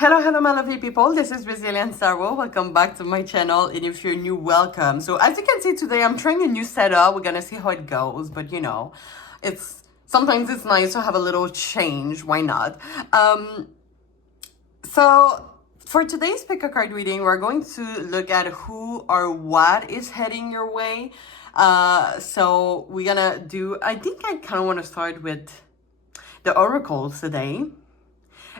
Hello, my lovely people. This is Resilient Sarah. Welcome back to my channel. And if you're new, welcome. So as you can see today, I'm trying a new setup. We're gonna see how it goes, but sometimes it's nice to have a little change. Why not? So for today's pick a card reading, we're going to look at who or what is heading your way. So we're gonna do. I think I kind of want to start with the oracles today.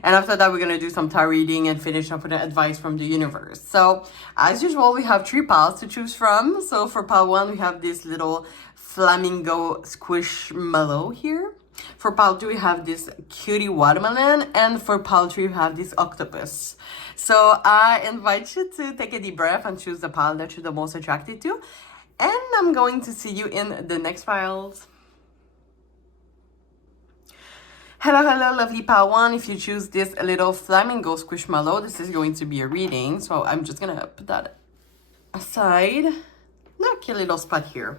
And after that, we're going to do some tarot reading and finish up with the advice from the universe. So, as usual, we have 3 piles to choose from. So, for pile 1, we have this little Flamingo squishmallow here. For pile 2, we have this cutie watermelon. And for pile 3, we have this octopus. So, I invite you to take a deep breath and choose the pile that you're the most attracted to. And I'm going to see you in the next piles. Hello, lovely pile 1. If you choose this little Flamingo squishmallow, this is going to be a reading. So I'm just going to put that aside. Look, a little spot here.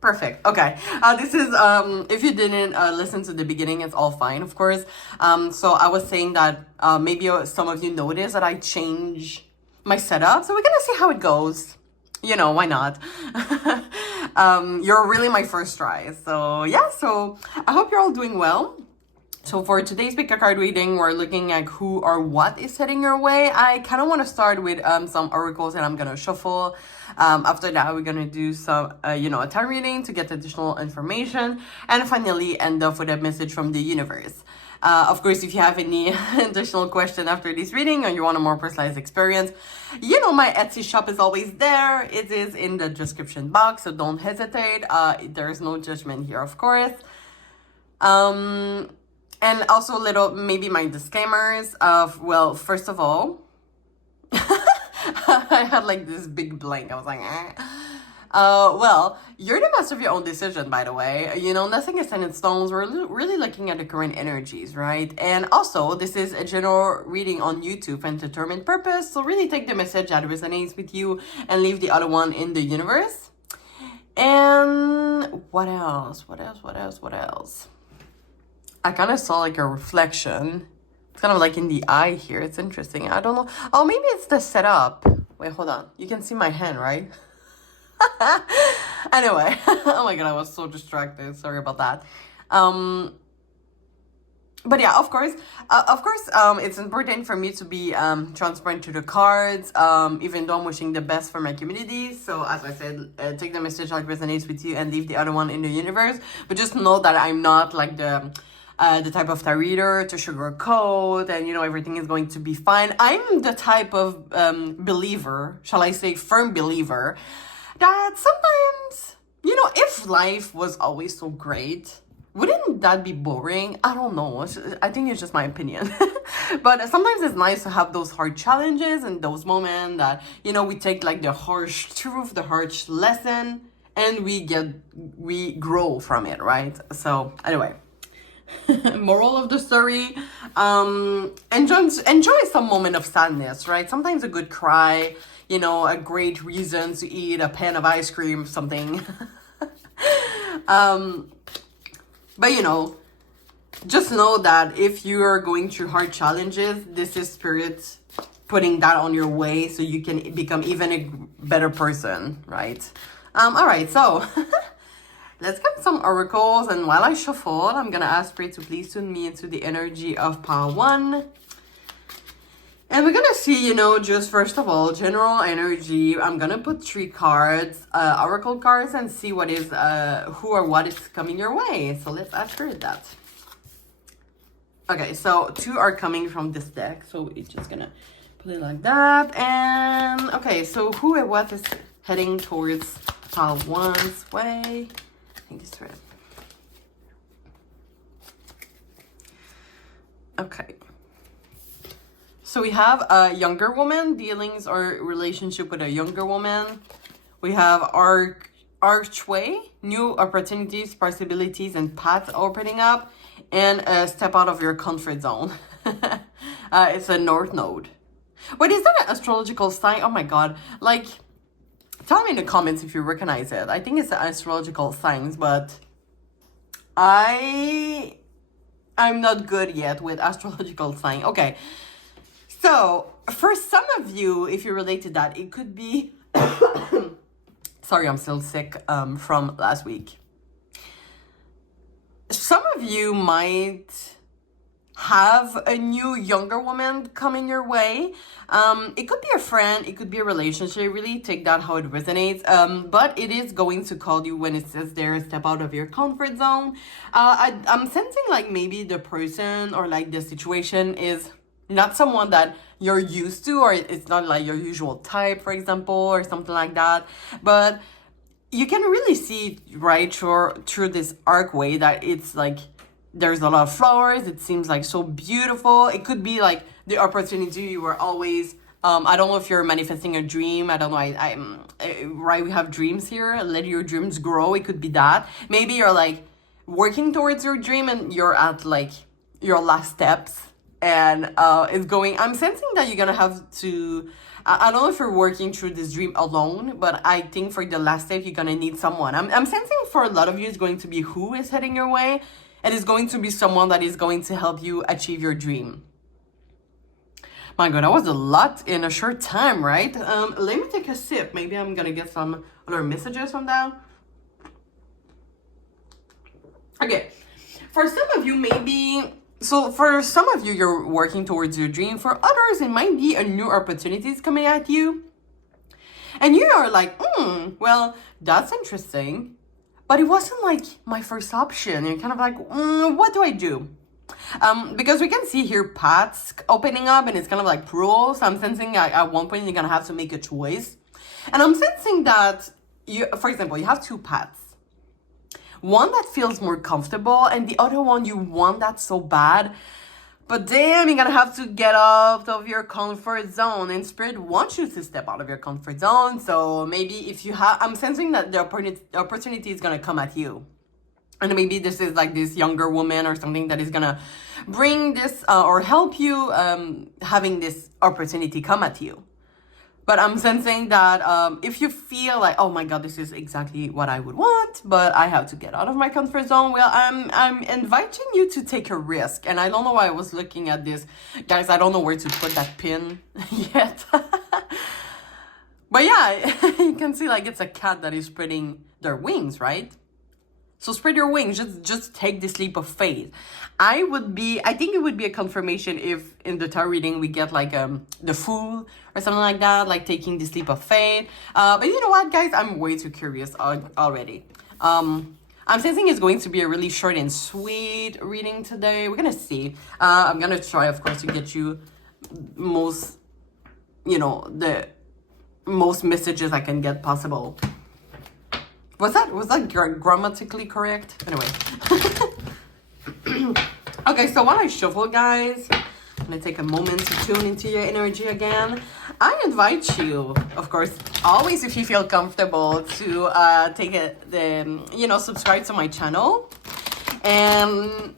Perfect. Okay. This is, if you didn't listen to the beginning, it's all fine, of course. So I was saying that maybe some of you noticed that I changed my setup. So we're going to see how it goes. You know, why not? You're really my first try. So yeah, so I hope you're all doing well. So for today's pick a card reading, we're looking at who or what is heading your way. I kind of want to start with some oracles and I'm going to shuffle. After that, we're going to do some, a tarot reading to get additional information. And finally, end off with a message from the universe. Of course, if you have any additional question after this reading or you want a more personalized experience, my Etsy shop is always there. It is in the description box, so don't hesitate. There is no judgment here, of course. And also maybe my disclaimers of, well, first of all, I had like this big blank. I was like, well, you're the master of your own decision, by the way. Nothing is set in stones. We're really looking at the current energies, right? And also, this is a general reading on YouTube and determined purpose. So really take the message that resonates with you and leave the other one in the universe. And what else? I kind of saw like a reflection. It's kind of like in the eye here. It's interesting. I don't know. Oh, maybe it's the setup. Wait, hold on. You can see my hand, right? Anyway. Oh my God, I was so distracted. Sorry about that. But yeah, of course, it's important for me to be transparent to the cards, even though I'm wishing the best for my community. So as I said, take the message that resonates with you and leave the other one in the universe. But just know that I'm not like the type of tarot reader to sugarcoat and, everything is going to be fine. I'm the type of believer, shall I say firm believer, that sometimes, if life was always so great, wouldn't that be boring? I don't know. I think it's just my opinion. But sometimes it's nice to have those hard challenges and those moments that, we take like the harsh truth, the harsh lesson, and we grow from it, right? So anyway. Moral of the story, enjoy some moment of sadness, right? Sometimes a good cry, a great reason to eat a pan of ice cream, something. But just know that if you are going through hard challenges, this is spirit putting that on your way so you can become even a better person, right? All right, so let's get some oracles, and while I shuffle, I'm going to ask Spirit to please tune me into the energy of pile 1. And we're going to see, just first of all, general energy. I'm going to put 3 cards, oracle cards, and see what is, who or what is coming your way. So let's ask Spirit that. Okay, so 2 are coming from this deck. So we're just going to put it like that. And, okay, so who or what is heading towards pile 1's way? This red. Okay. So we have a younger woman, dealings or relationship with a younger woman. We have archway, new opportunities, possibilities, and paths opening up, and a step out of your comfort zone. It's a north node. Wait, is that an astrological sign? Oh my God. Like, tell me in the comments if you recognize it. I think it's the astrological signs, but I'm not good yet with astrological sign. Okay, So, for some of you, if you relate to that, it could be... Sorry, I'm still sick from last week. Some of you might have a new younger woman coming your way. It could be a friend, it could be a relationship. Really take that how it resonates. But it is going to call you when it says there, step out of your comfort zone. I'm sensing like maybe the person or like the situation is not someone that you're used to, or it's not like your usual type, for example, or something like that. But you can really see right through this arcway that it's like there's a lot of flowers. It seems like so beautiful. It could be like the opportunity you were always I don't know if you're manifesting a dream. I don't know. Right, we have dreams here. Let your dreams grow. It could be that. Maybe you're like working towards your dream and you're at like your last steps, and it's going. I'm sensing that you're gonna have to. I don't know if you're working through this dream alone, but I think for the last step you're gonna need someone. I'm sensing for a lot of you it's going to be who is heading your way, and it's going to be someone that is going to help you achieve your dream. My God, that was a lot in a short time, right? Let me take a sip. Maybe I'm gonna get some other messages from that. Okay, for some of you, maybe... So for some of you, you're working towards your dream. For others, it might be a new opportunities coming at you. And you are like, well, that's interesting. But it wasn't like my first option. You're kind of like, what do I do? Because we can see here paths opening up and it's kind of like plural. So I'm sensing at one point you're going to have to make a choice. And I'm sensing that, for example, you have two paths. One that feels more comfortable and the other one you want that so bad. But damn, you're gonna have to get out of your comfort zone. And Spirit wants you to step out of your comfort zone. So maybe if you have... I'm sensing that the opportunity is gonna come at you. And maybe this is like this younger woman or something that is gonna bring this or help you having this opportunity come at you. But I'm sensing that if you feel like, oh my God, this is exactly what I would want, but I have to get out of my comfort zone, well, I'm inviting you to take a risk. And I don't know why I was looking at this. Guys, I don't know where to put that pin yet. But yeah, you can see like it's a cat that is spreading their wings, right? So spread your wings, just take this leap of faith. I think it would be a confirmation if in the tarot reading we get like the Fool or something like that, like taking this leap of faith. But you know what, guys? I'm way too curious already. I'm sensing it's going to be a really short and sweet reading today. We're gonna see. I'm gonna try, of course, to get you the most messages I can get possible. Was that grammatically correct? Anyway. Okay, so while I shuffle, guys, I'm gonna take a moment to tune into your energy again. I invite you, of course, always if you feel comfortable, to subscribe to my channel. And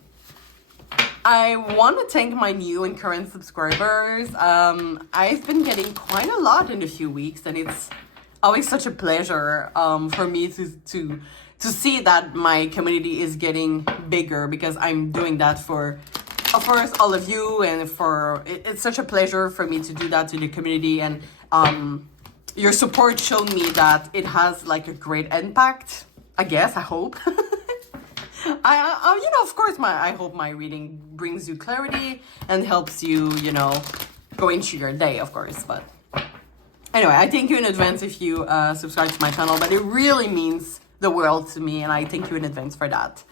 I want to thank my new and current subscribers. I've been getting quite a lot in a few weeks, and it's always such a pleasure for me to see that my community is getting bigger, because I'm doing that for, of course, all of you, and it's such a pleasure for me to do that to the community. And your support showed me that it has like a great impact, I guess, I hope. Of course, I hope my reading brings you clarity and helps you, go into your day, of course. But anyway, I thank you in advance if you subscribe to my channel, but it really means the world to me, and I thank you in advance for that.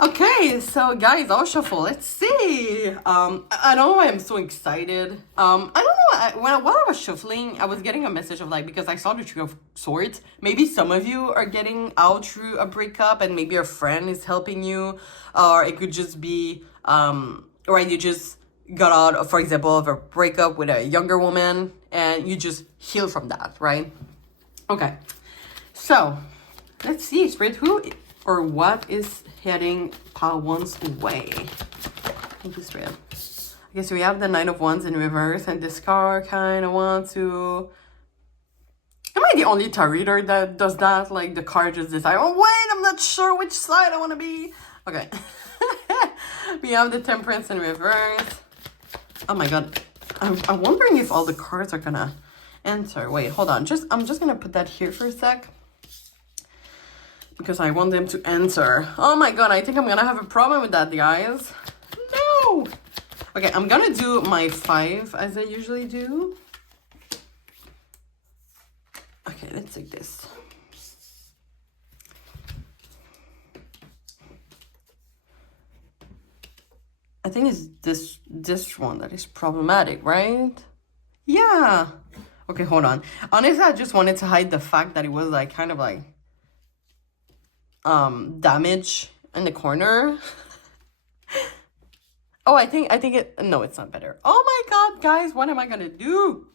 Okay, so guys, I'll shuffle. Let's see. I don't know why I'm so excited. I don't know. While I was shuffling, I was getting a message of like, because I saw the Three of Swords, maybe some of you are getting out through a breakup, and maybe a friend is helping you, or it could just be, right, you just got out, for example, of a breakup with a younger woman, and you just heal from that, right? Okay, so let's see, Spirit, who or what is heading pile one's way? Thank you, Spirit. I guess we have the Nine of Wands in reverse, and this card kind of wants to... Am I the only tarot reader that does that? Like the card just decide, oh wait, I'm not sure which side I want to be. Okay. We have the Temperance in reverse. Oh my God. I'm wondering if all the cards are gonna answer. Wait, hold on. I'm just gonna put that here for a sec. Because I want them to answer. Oh my god, I think I'm gonna have a problem with that, guys. No! Okay, I'm gonna do my 5 as I usually do. Okay, let's take this. I think it's this one that is problematic, right? Yeah. Okay, hold on. Honestly, I just wanted to hide the fact that it was like kind of like damage in the corner. Oh, I think it, no, it's not better. Oh my god, guys, what am I gonna do?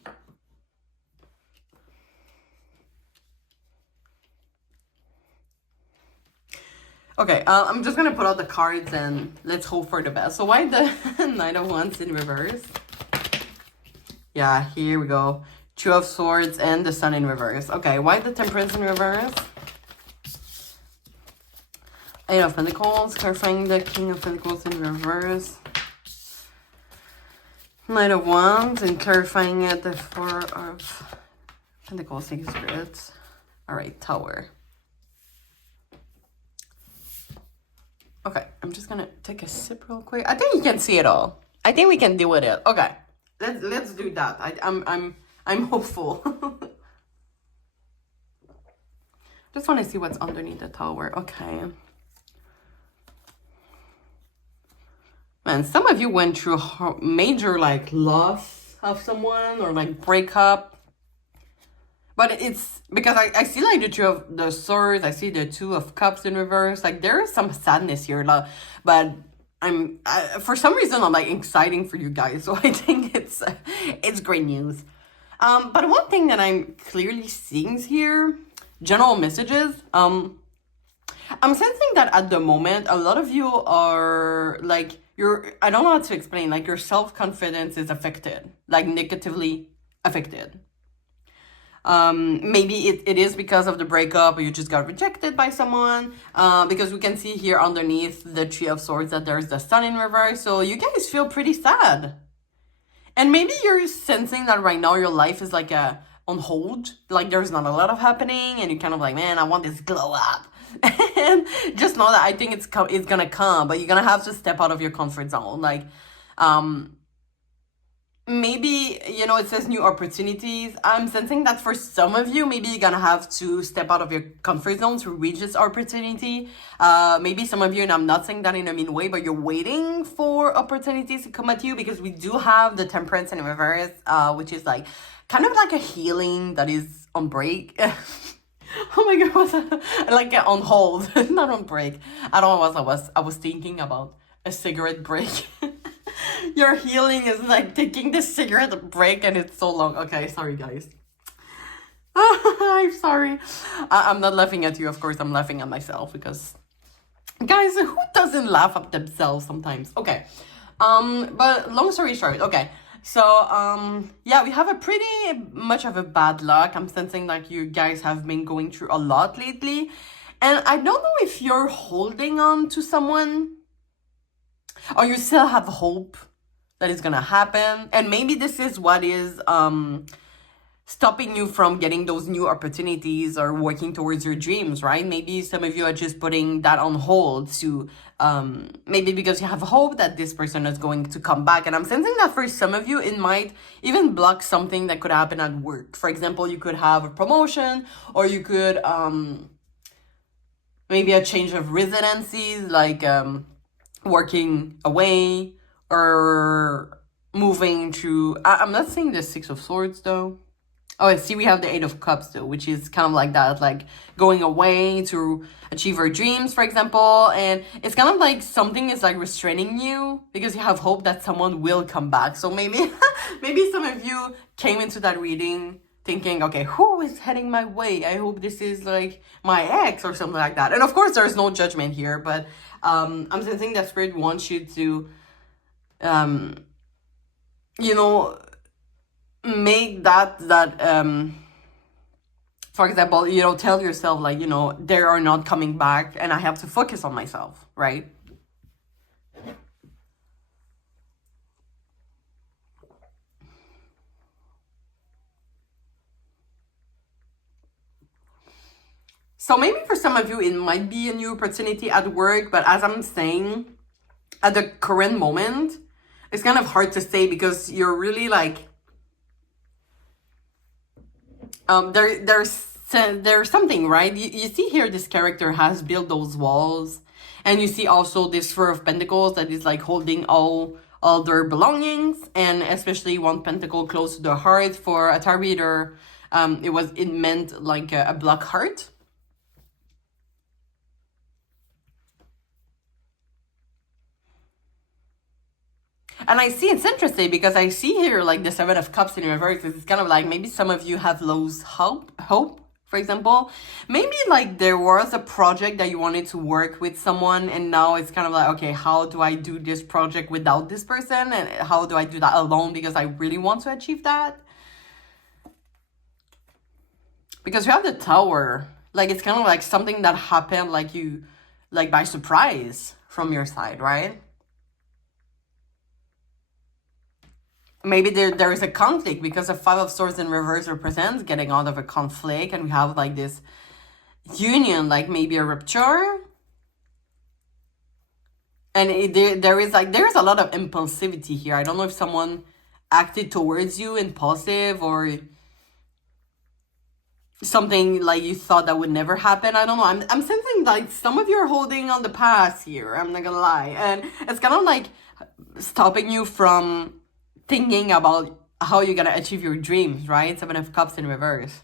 Okay, I'm just gonna put out the cards and let's hope for the best. So why the Knight of Wands in reverse? Yeah, here we go. Two of Swords and the Sun in reverse. Okay, why the Temperance in reverse? Eight of Pentacles, clarifying the King of Pentacles in reverse. Knight of Wands and clarifying it, the Four of Pentacles, Six Spirits. Alright, Tower. Okay, I'm just gonna take a sip real quick. I think you can see it all. I think we can deal with it. Okay, let's do that. I'm hopeful. Just want to see what's underneath the Tower. Okay. Man, some of you went through major like loss of someone or like breakup. But it's because I see like the Two of the Swords, I see the Two of Cups in reverse. Like there is some sadness here, but for some reason I'm like exciting for you guys. So I think it's great news. But one thing that I'm clearly seeing here, general messages. I'm sensing that at the moment a lot of you are like I don't know how to explain. Like your self-confidence is affected, like negatively affected. Maybe it is because of the breakup or you just got rejected by someone, because we can see here underneath the Three of Swords that there's the Sun in reverse, so you guys feel pretty sad. And maybe you're sensing that right now your life is like on hold, like there's not a lot of happening and you're kind of like, man, I want this glow up. And just know that I think it's gonna come, but you're gonna have to step out of your comfort zone. Like maybe, you know, it says new opportunities. I'm sensing that for some of you, maybe you're gonna have to step out of your comfort zone to reach this opportunity. Maybe some of you, and I'm not saying that in a mean way, but you're waiting for opportunities to come at you, because we do have the Temperance in reverse, which is like kind of like a healing that is on break. Oh my god, what's that? Like on hold, not on break. I don't know what I was thinking about a cigarette break. Your healing is like taking the cigarette break and it's so long. Okay, sorry guys. I'm sorry. I'm not laughing at you, of course. I'm laughing at myself because, guys, who doesn't laugh at themselves sometimes? Okay. But long story short, okay. So, yeah, we have a pretty much of a bad luck. I'm sensing like you guys have been going through a lot lately. And I don't know if you're holding on to someone or you still have hope that it's gonna happen. And maybe this is what is stopping you from getting those new opportunities or working towards your dreams, right? Maybe some of you are just putting that on hold to maybe because you have hope that this person is going to come back. And I'm sensing that for some of you, it might even block something that could happen at work. For example, you could have a promotion, or you could maybe a change of residencies, like working away or moving to, I'm not saying the Six of Swords though. Oh, I see we have the Eight of Cups though, which is kind of like that, like going away to achieve your dreams, for example. And it's kind of like something is like restraining you because you have hope that someone will come back. So maybe maybe some of you came into that reading thinking, okay, who is heading my way? I hope this is like my ex or something like that. And of course, there's no judgment here, but I'm sensing that Spirit wants you to, you know, make that for example, you know, tell yourself like, you know, they are not coming back and I have to focus on myself, right? So maybe for some of you, it might be a new opportunity at work, but as I'm saying, at the current moment, it's kind of hard to say because you're really like, there's something, right? You see here, this character has built those walls, and you see also this Four of Pentacles that is like holding all their belongings, and especially one pentacle close to the heart. For a tarot reader, it meant like a black heart. And I see, it's interesting because I see here like the Seven of Cups in reverse. It's kind of like maybe some of you have lost hope, for example. Maybe like there was a project that you wanted to work with someone, and now it's kind of like, okay, how do I do this project without this person? And how do I do that alone because I really want to achieve that? Because you have the Tower. Like it's kind of like something that happened like you, like by surprise from your side, right? Maybe there is a conflict because the Five of Swords in reverse represents getting out of a conflict, and we have like this union, like maybe a rupture. And there's a lot of impulsivity here. I don't know if someone acted towards you impulsive, or something like you thought that would never happen. I don't know. I'm sensing like some of you are holding on the past here. I'm not gonna lie. And it's kind of like stopping you from thinking about how you're gonna achieve your dreams, right? Seven of Cups in reverse.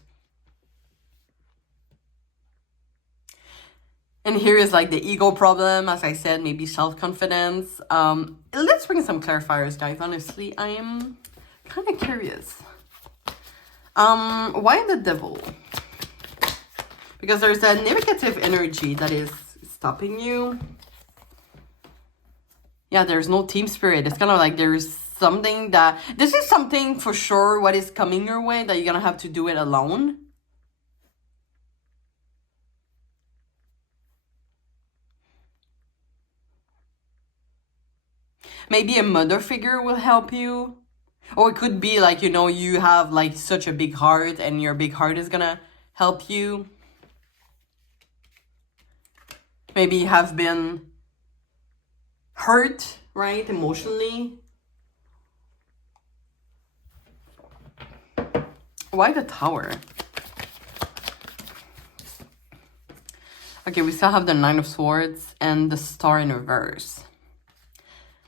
And here is like the ego problem, as I said, maybe self-confidence. Let's bring some clarifiers, guys. Honestly, I am kind of curious. Why the Devil? Because there's a negative energy that is stopping you. Yeah, there's no team spirit. It's kind of like there's something that... This is something for sure what is coming your way that you're going to have to do it alone. Maybe a mother figure will help you. Or it could be like, you know, you have like such a big heart and your big heart is going to help you. Maybe you have been hurt, right, emotionally. Why the Tower? Okay, we still have the Nine of Swords and the Star in reverse.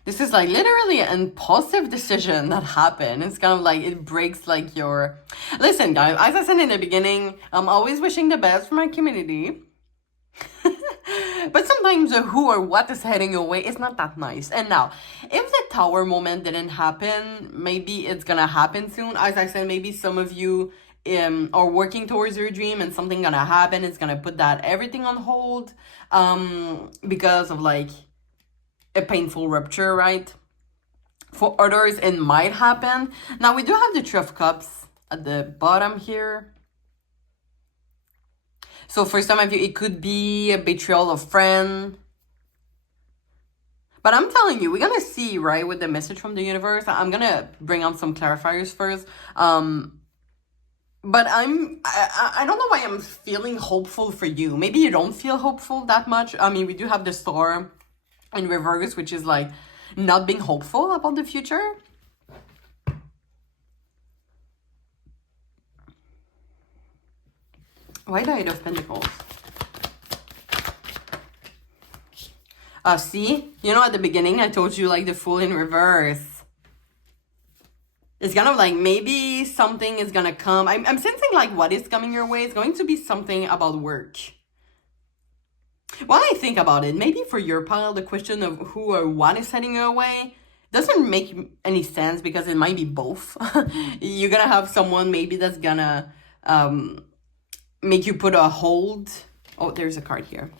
This is like literally an impulsive decision that happened. It's kind of like it breaks like your... Listen, guys, as I said in the beginning, I'm always wishing the best for my community. But sometimes the who or what is heading your way is not that nice. And now, if the Tower moment didn't happen, maybe it's gonna happen soon. As I said, maybe some of you are working towards your dream and something gonna happen. It's gonna put that everything on hold because of like a painful rupture, right? For others, it might happen. Now, we do have the Three of Cups at the bottom here. So for some of you, it could be a betrayal of friend. But I'm telling you, we're going to see, right, with the message from the universe. I'm going to bring on some clarifiers first. But I don't know why I'm feeling hopeful for you. Maybe you don't feel hopeful that much. I mean, we do have the Star in reverse, which is like not being hopeful about the future. Why the Eight of Pentacles? See? You know, at the beginning, I told you, like, the Fool in reverse. It's kind of like maybe something is gonna come. I'm sensing, like, what is coming your way is going to be something about work. While I think about it, maybe for your pile, the question of who or what is heading your way doesn't make any sense because it might be both. You're gonna have someone maybe that's gonna... make you put a hold. Oh, there's a card here.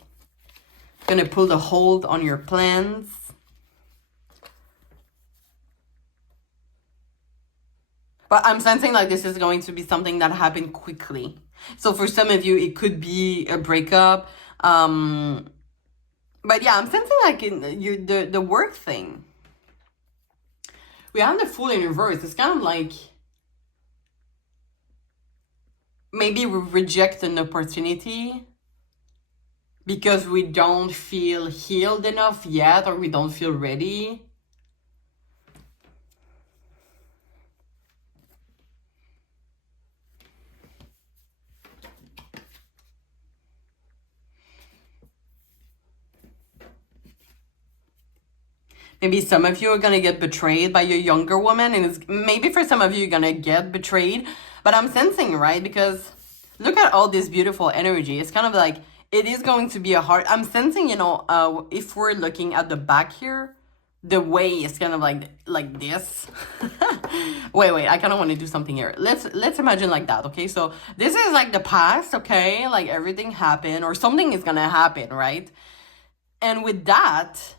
Gonna pull the hold on your plans. But I'm sensing like this is going to be something that happened quickly. So for some of you, it could be a breakup. But yeah, I'm sensing like the work thing. We have the Fool in reverse. It's kind of like... maybe reject an opportunity because we don't feel healed enough yet, or we don't feel ready. Maybe some of you are gonna get betrayed by your younger woman, and maybe for some of you, you're gonna get betrayed. But I'm sensing, right? Because look at all this beautiful energy. It's kind of like it is going to be a hard. I'm sensing, if we're looking at the back here, the way is kind of like this. wait, I kind of want to do something here. Let's imagine like that. Okay, so this is like the past. Okay, like everything happened, or something is gonna happen, right? And with that,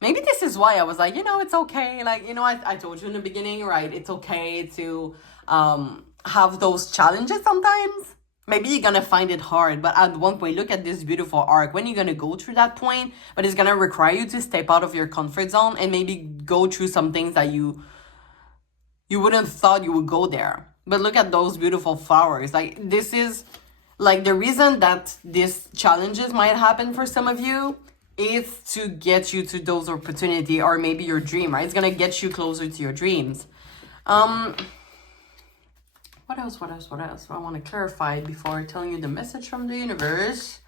maybe this is why I was like, it's okay. Like, I told you in the beginning, right? It's okay to have those challenges sometimes. Maybe you're gonna find it hard, but at one point, look at this beautiful arc. When you're gonna go through that point, but it's gonna require you to step out of your comfort zone and maybe go through some things that you wouldn't thought you would go there. But look at those beautiful flowers. Like, this is like the reason that these challenges might happen for some of you is to get you to those opportunity, or maybe your dream, right? It's gonna get you closer to your dreams. What else? I want to clarify before telling you the message from the universe.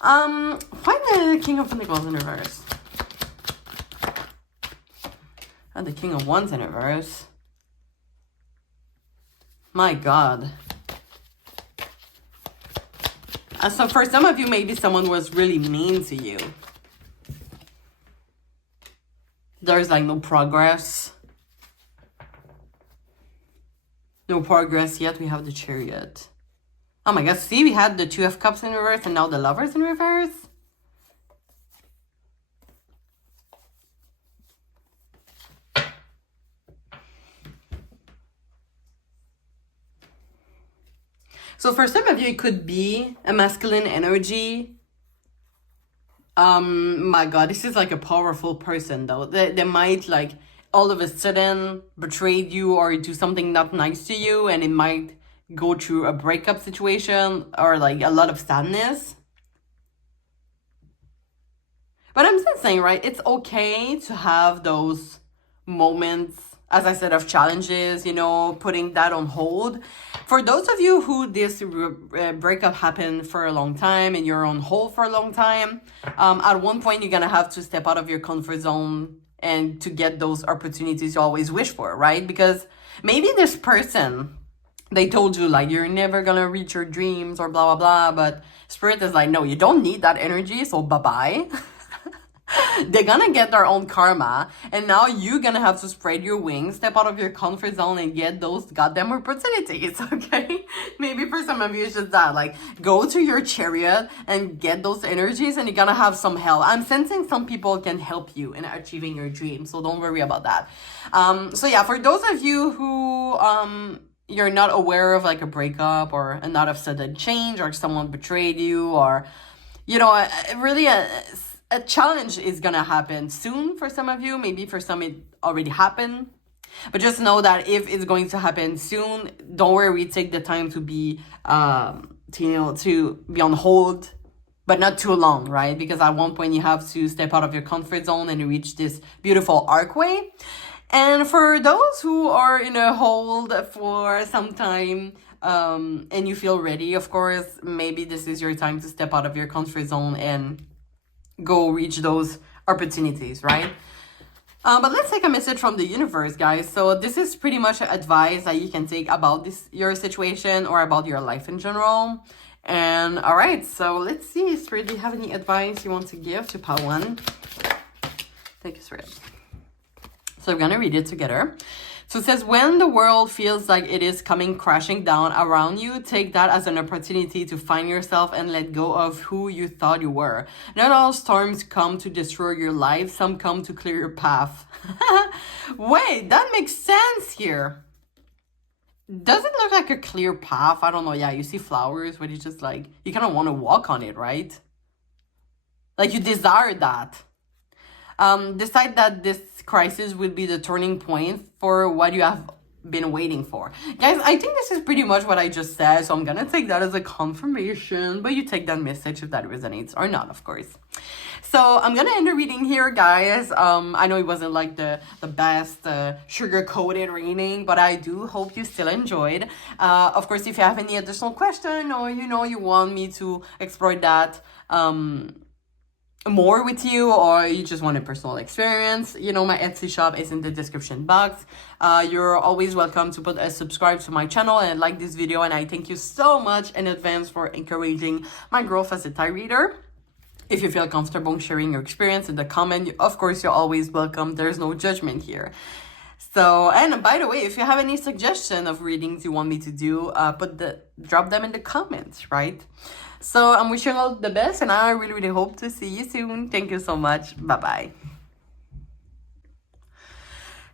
Find the King of Pentacles in reverse. And the King of Wands in reverse. My God. So for some of you, maybe someone was really mean to you. There's like no progress. No progress yet. We have the Chariot. Oh my God. See, we had the Two of Cups in reverse and now the Lovers in reverse. So for some of you, it could be a masculine energy. My God, this is like a powerful person though. They might like all of a sudden betray you or do something not nice to you, and it might go through a breakup situation or like a lot of sadness. But I'm just saying, right, it's okay to have those moments, as I said, of challenges, putting that on hold. For those of you who this breakup happened for a long time and you're on hold for a long time, at one point you're going to have to step out of your comfort zone and to get those opportunities you always wish for, right? Because maybe this person, they told you like you're never going to reach your dreams or blah, blah, blah. But Spirit is like, no, you don't need that energy. So bye-bye. They're gonna get their own karma, and now you're gonna have to spread your wings, step out of your comfort zone, and get those goddamn opportunities, okay? Maybe for some of you it's just that, like, go to your Chariot and get those energies, and you're gonna have some help. I'm sensing some people can help you in achieving your dreams, so don't worry about that. So yeah, for those of you who you're not aware of like a breakup or a not of sudden change, or someone betrayed you, or really a challenge is gonna happen soon for some of you. Maybe for some it already happened. But just know that if it's going to happen soon, don't worry, take the time to be to be on hold, but not too long, right? Because at one point you have to step out of your comfort zone and reach this beautiful archway. And for those who are in a hold for some time, and you feel ready, of course, maybe this is your time to step out of your comfort zone and go reach those opportunities, right? But let's take a message from the universe, guys. So this is pretty much advice that you can take about your situation or about your life in general. And all right, so let's see, Spirit, do you have any advice you want to give to Pile 1? Thank you, Spirit. So we're gonna read it together. So it says, when the world feels like it is coming crashing down around you, take that as an opportunity to find yourself and let go of who you thought you were. Not all storms come to destroy your life. Some come to clear your path. Wait, that makes sense here. Doesn't look like a clear path. I don't know. Yeah, you see flowers, but you just like, you kind of want to walk on it, right? Like you desire that. Decide that this crisis will be the turning point for what you have been waiting for. Guys, I think this is pretty much what I just said, so I'm gonna take that as a confirmation, but you take that message if that resonates or not, of course. So I'm gonna end the reading here, guys. I know it wasn't like the best sugar-coated reading, but I do hope you still enjoyed. Of course, if you have any additional question or you want me to explore that more with you, or you just want a personal experience, my Etsy shop is in the description box. You're always welcome to put a subscribe to my channel and like this video, and I thank you so much in advance for encouraging my growth as a tarot reader. If you feel comfortable sharing your experience in the comment, of course, you're always welcome. There's no judgment here. So, and by the way, if you have any suggestion of readings you want me to do, drop them in the comments, right? So I'm wishing you all the best, and I really, really hope to see you soon. Thank you so much. Bye-bye.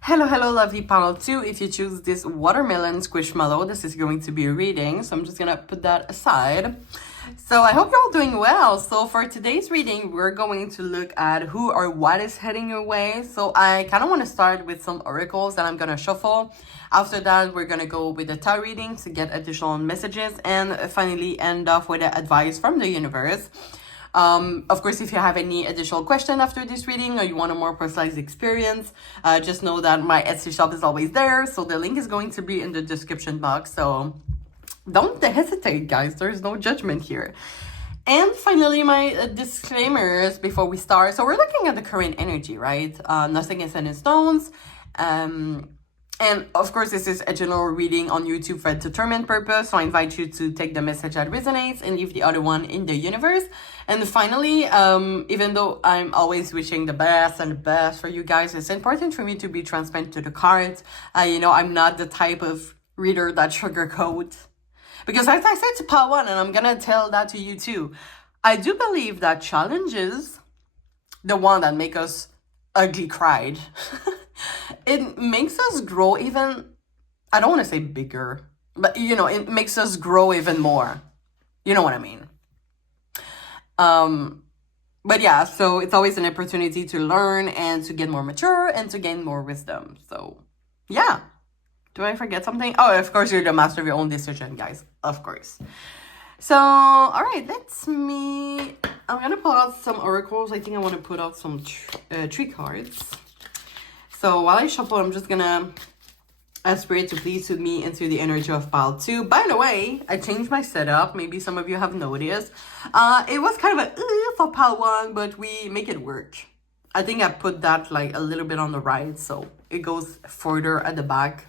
Hello, lovely panel 2. If you choose this watermelon squishmallow, this is going to be a reading. So I'm just going to put that aside. So I hope you're all doing well. So for today's reading, we're going to look at who or what is heading your way. So I kind of want to start with some oracles that I'm going to shuffle. After that, we're going to go with the tarot reading to get additional messages, and finally end off with the advice from the universe. Of course, if you have any additional question after this reading, or you want a more personalized experience, just know that my Etsy shop is always there. So the link is going to be in the description box. So don't hesitate, guys. There's no judgment here. And finally, my disclaimers before we start. So we're looking at the current energy, right? Nothing is set in stones. And of course, this is a general reading on YouTube for a determined purpose. So I invite you to take the message that resonates and leave the other one in the universe. And finally, even though I'm always wishing the best and the best for you guys, it's important for me to be transparent to the cards. I'm not the type of reader that sugarcoats. Because as I said to part 1, and I'm going to tell that to you too, I do believe that challenges, the one that make us ugly cried, it makes us grow even, I don't want to say bigger, but it makes us grow even more. You know what I mean? But yeah, so it's always an opportunity to learn and to get more mature and to gain more wisdom. So yeah. Do I forget something? Oh, of course, you're the master of your own decision, guys. Of course. So, all right, I'm going to pull out some oracles. I think I want to put out some tree cards. So while I shuffle, I'm just going to ask Spirit to please soothe me into the energy of pile 2. By the way, I changed my setup. Maybe some of you have noticed. It was kind of for pile 1, but we make it work. I think I put that like a little bit on the right, so it goes further at the back.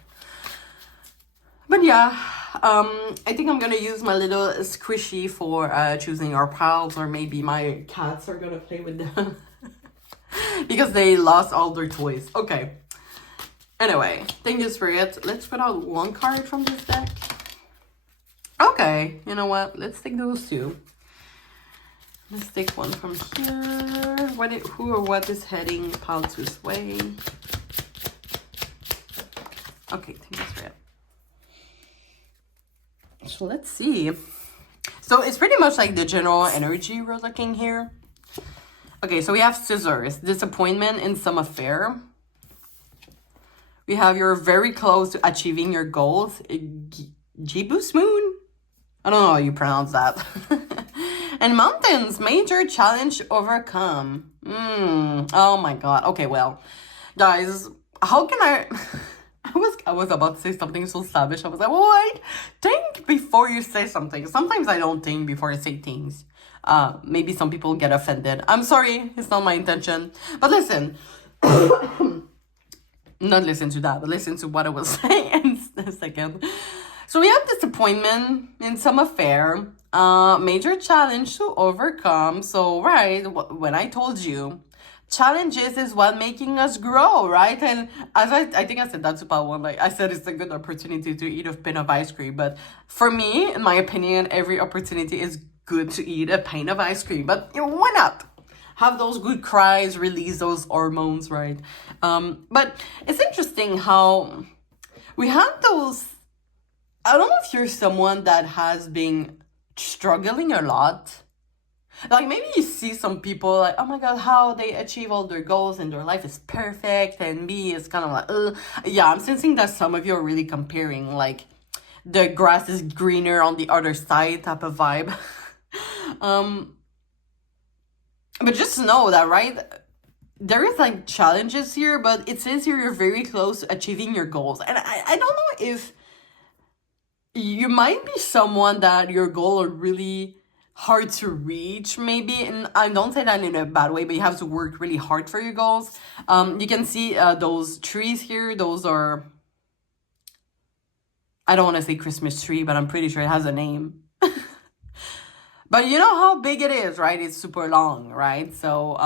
But yeah, I think I'm going to use my little squishy for choosing our piles, or maybe my cats are going to play with them because they lost all their toys. Okay. Anyway, thank you, Spirit. Let's put out one card from this deck. Okay, you know what? Let's take those two. Let's take one from here. Who or what is heading pile 2's way? Okay, thank you, Spirit. So let's see. So it's pretty much like the general energy we're looking here. Okay, so we have Scissors, disappointment in some affair. We have you're very close to achieving your goals. Jibus Moon? I don't know how you pronounce that. And Mountains, major challenge overcome. Oh my God. Okay, well, guys, how can I was about to say something so savage. I was like, wait, think before you say something. Sometimes I don't think before I say things. Maybe some people get offended. I'm sorry, it's not my intention. But listen, not listen to that, but listen to what I was saying in a second. So we have disappointment in some affair, major challenge to overcome. So, right, when I told you, challenges is what making us grow, right? And as I think I said that to Pawan, like I said, it's a good opportunity to eat a pint of ice cream. But for me, in my opinion, every opportunity is good to eat a pint of ice cream. But why not? Have those good cries, release those hormones, right? But it's interesting how we have those. I don't know if you're someone that has been struggling a lot. Like maybe you see some people like, oh my god, how they achieve all their goals and their life is perfect, and me is kind of like, ugh. Yeah, I'm sensing that some of you are really comparing, like the grass is greener on the other side type of vibe. But just know that, right? There is like challenges here, but it says here you're very close to achieving your goals. And I don't know if you might be someone that your goal are really hard to reach, maybe. And I don't say that in a bad way, but you have to work really hard for your goals. You can see those trees here. Those are, I don't want to say Christmas tree, but I'm pretty sure it has a name. But you know how big it is, right? It's super long, right? So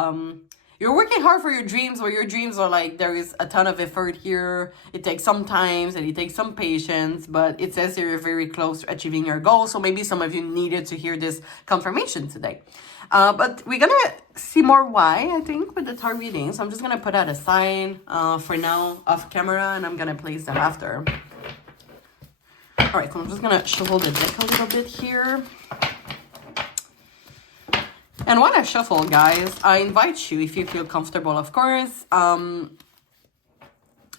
you're working hard for your dreams, or your dreams are like, there is a ton of effort here. It takes some time and it takes some patience, but it says you're very close to achieving your goal. So maybe some of you needed to hear this confirmation today. But we're going to see more why, I think, with the tarot reading. So I'm just going to put that aside for now off camera, and I'm going to place them after. All right, so I'm just going to shuffle the deck a little bit here. And while I shuffle, guys, I invite you, if you feel comfortable, of course,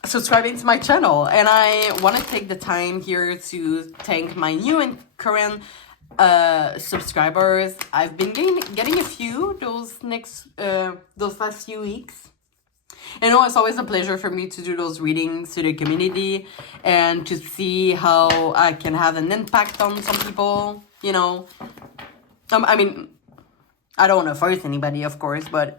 subscribing to my channel. And I want to take the time here to thank my new and current subscribers. I've been getting a few those last few weeks. And it's always a pleasure for me to do those readings to the community and to see how I can have an impact on some people, you know. I mean, I don't want to force anybody, of course, but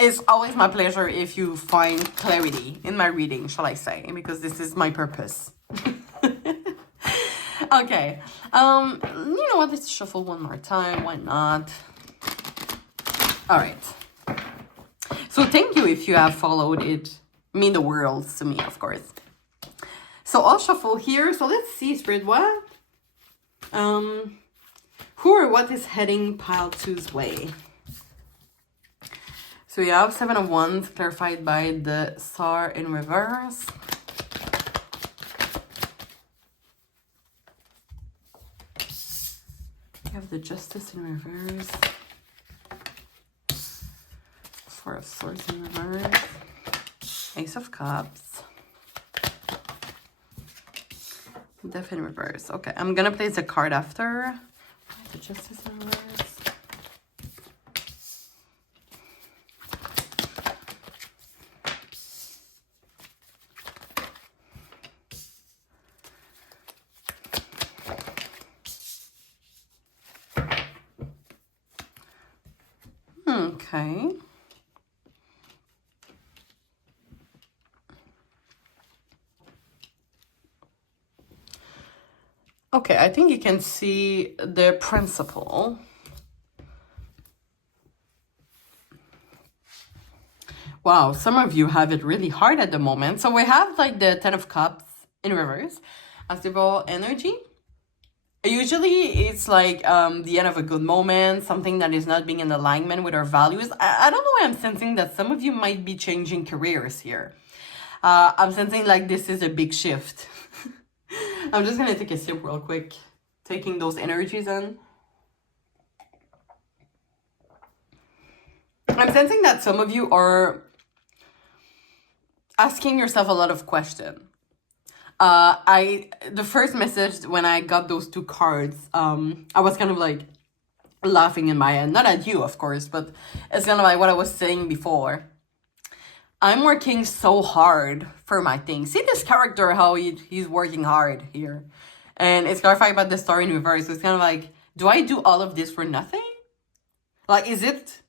it's always my pleasure if you find clarity in my reading, shall I say, because this is my purpose. Okay. You know what? Let's shuffle one more time. Why not? All right. So thank you if you have followed it. Mean the world to me, of course. So I'll shuffle here. So let's see, Spirit, what? Who or what is heading pile 2's way? So we have 7 of Wands clarified by the Star in reverse. We have the Justice in reverse. 4 of Swords in reverse. Ace of Cups. Death in reverse. Okay, I'm gonna place a card after. The Justice in reverse. Okay. Okay, I think you can see the principle. Wow, some of you have it really hard at the moment. So we have like the 10 of Cups in reverse as the ball energy. Usually it's like the end of a good moment, something that is not being in alignment with our values. I don't know why I'm sensing that some of you might be changing careers here. I'm sensing like this is a big shift. I'm just going to take a sip real quick, taking those energies in. I'm sensing that some of you are asking yourself a lot of questions. The first message when I got those 2 cards, I was kind of like laughing in my head. Not at you, of course, but it's kind of like what I was saying before. I'm working so hard for my things. See this character, how he's working hard here. And it's clarified about the Star in reverse. So it's kind of like, do I do all of this for nothing? Like, is it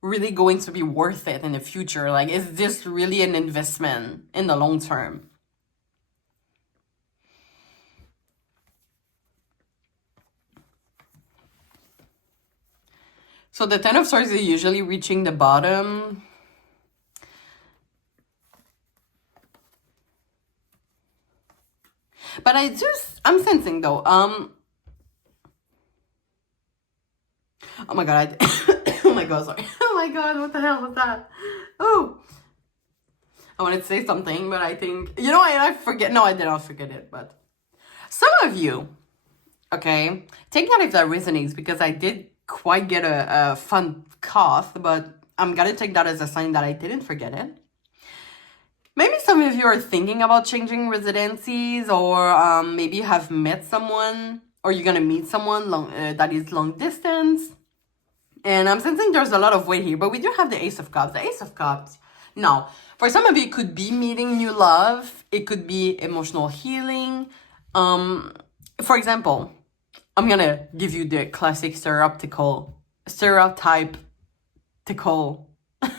really going to be worth it in the future? Like, is this really an investment in the long term? So the 10 of Swords is usually reaching the bottom. But I'm sensing though, oh my god, oh my god, sorry. Oh my god, what the hell was that? Oh, I wanted to say something, but I think, you know, I forget. No, I did not forget it, but some of you, okay, take that if that resonates, because I did quite get a fun cough, but I'm gonna take that as a sign that I didn't forget it. Maybe some of you are thinking about changing residencies, or maybe you have met someone, or you're gonna meet someone that is long distance. And I'm sensing there's a lot of weight here, but we do have the Ace of Cups. The Ace of Cups, now, for some of you, it could be meeting new love. It could be emotional healing. For example, I'm gonna give you the classic stereotypical, I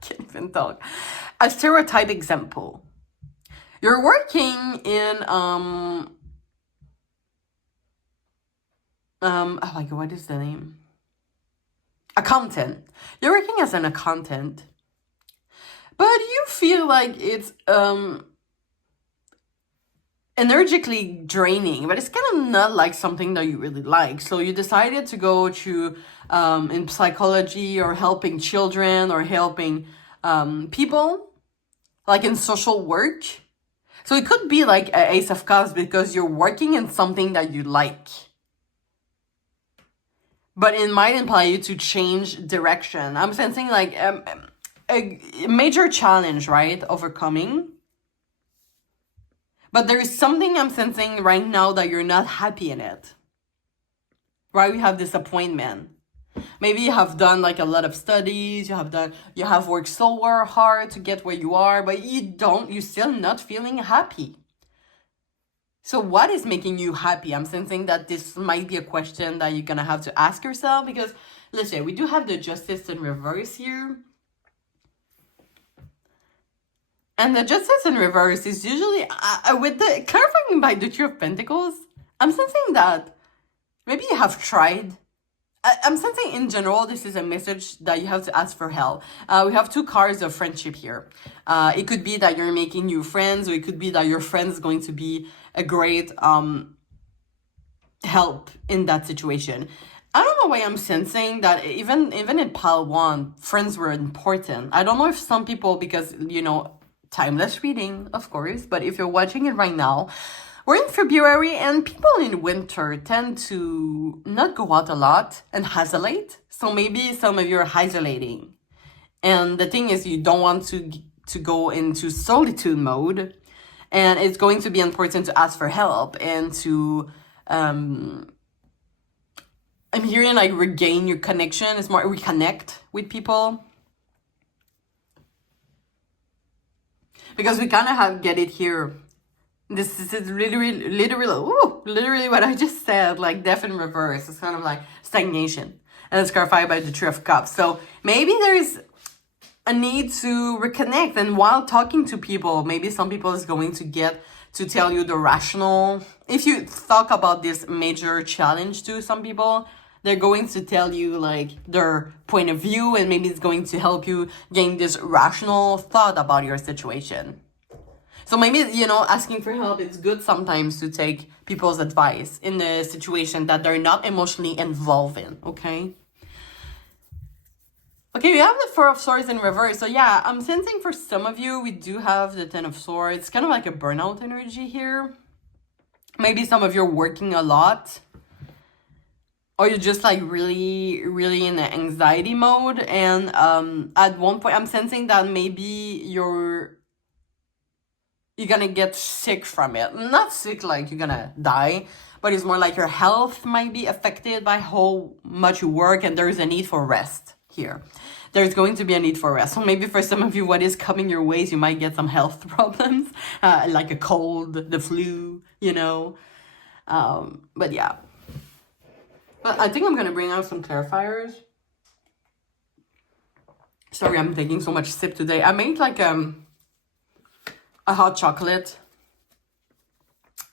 can't even talk. A stereotype example. You're working in, oh my God, what is the name? Accountant. You're working as an accountant, but you feel like it's energetically draining, but it's kind of not like something that you really like. So you decided to go to in psychology, or helping children, or helping people, like in social work. So it could be like an Ace of Cups because you're working in something that you like. But it might imply you to change direction. I'm sensing like a major challenge, right? Overcoming. But there is something I'm sensing right now that you're not happy in it. Right? We have disappointment. Maybe you have done like a lot of studies, you have worked so hard to get where you are, but you're still not feeling happy. So what is making you happy? I'm sensing that this might be a question that you're gonna have to ask yourself, because listen, we do have the Justice in reverse here. And the Justice in reverse is usually, with the clarifying by the Two of Pentacles, I'm sensing that maybe you have tried. I'm sensing in general, this is a message that you have to ask for help. We have two cards of friendship here. It could be that you're making new friends, or it could be that your friend is going to be a great help in that situation. I don't know why I'm sensing that even in pile 1, friends were important. I don't know if some people, because, timeless reading, of course, but if you're watching it right now, we're in February, and people in winter tend to not go out a lot and isolate. So maybe some of you are isolating. And the thing is, you don't want to go into solitude mode. And it's going to be important to ask for help and to, I'm hearing like regain your connection. It's more reconnect with people. Because we kind of get it here. This is literally what I just said, like death in reverse. It's kind of like stagnation. And it's clarified by the Three of Cups. So maybe there is a need to reconnect. And while talking to people, maybe some people is going to get to tell you the rational. If you talk about this major challenge to some people, they're going to tell you like their point of view, and maybe it's going to help you gain this rational thought about your situation. So maybe, asking for help, it's good sometimes to take people's advice in a situation that they're not emotionally involved in, okay? Okay, we have the Four of Swords in reverse. So yeah, I'm sensing for some of you, we do have the Ten of Swords. It's kind of like a burnout energy here. Maybe some of you are working a lot. Or you're just like really, really in an anxiety mode. And at one point, I'm sensing that maybe you're gonna get sick from it. Not sick like you're gonna die, but it's more like your health might be affected by how much you work, and there's a need for rest here. There's going to be a need for rest. So maybe for some of you, what is coming your ways, you might get some health problems, like a cold, the flu, But yeah. But I think I'm gonna bring out some clarifiers. Sorry, I'm taking so much sip today. I made like a hot chocolate,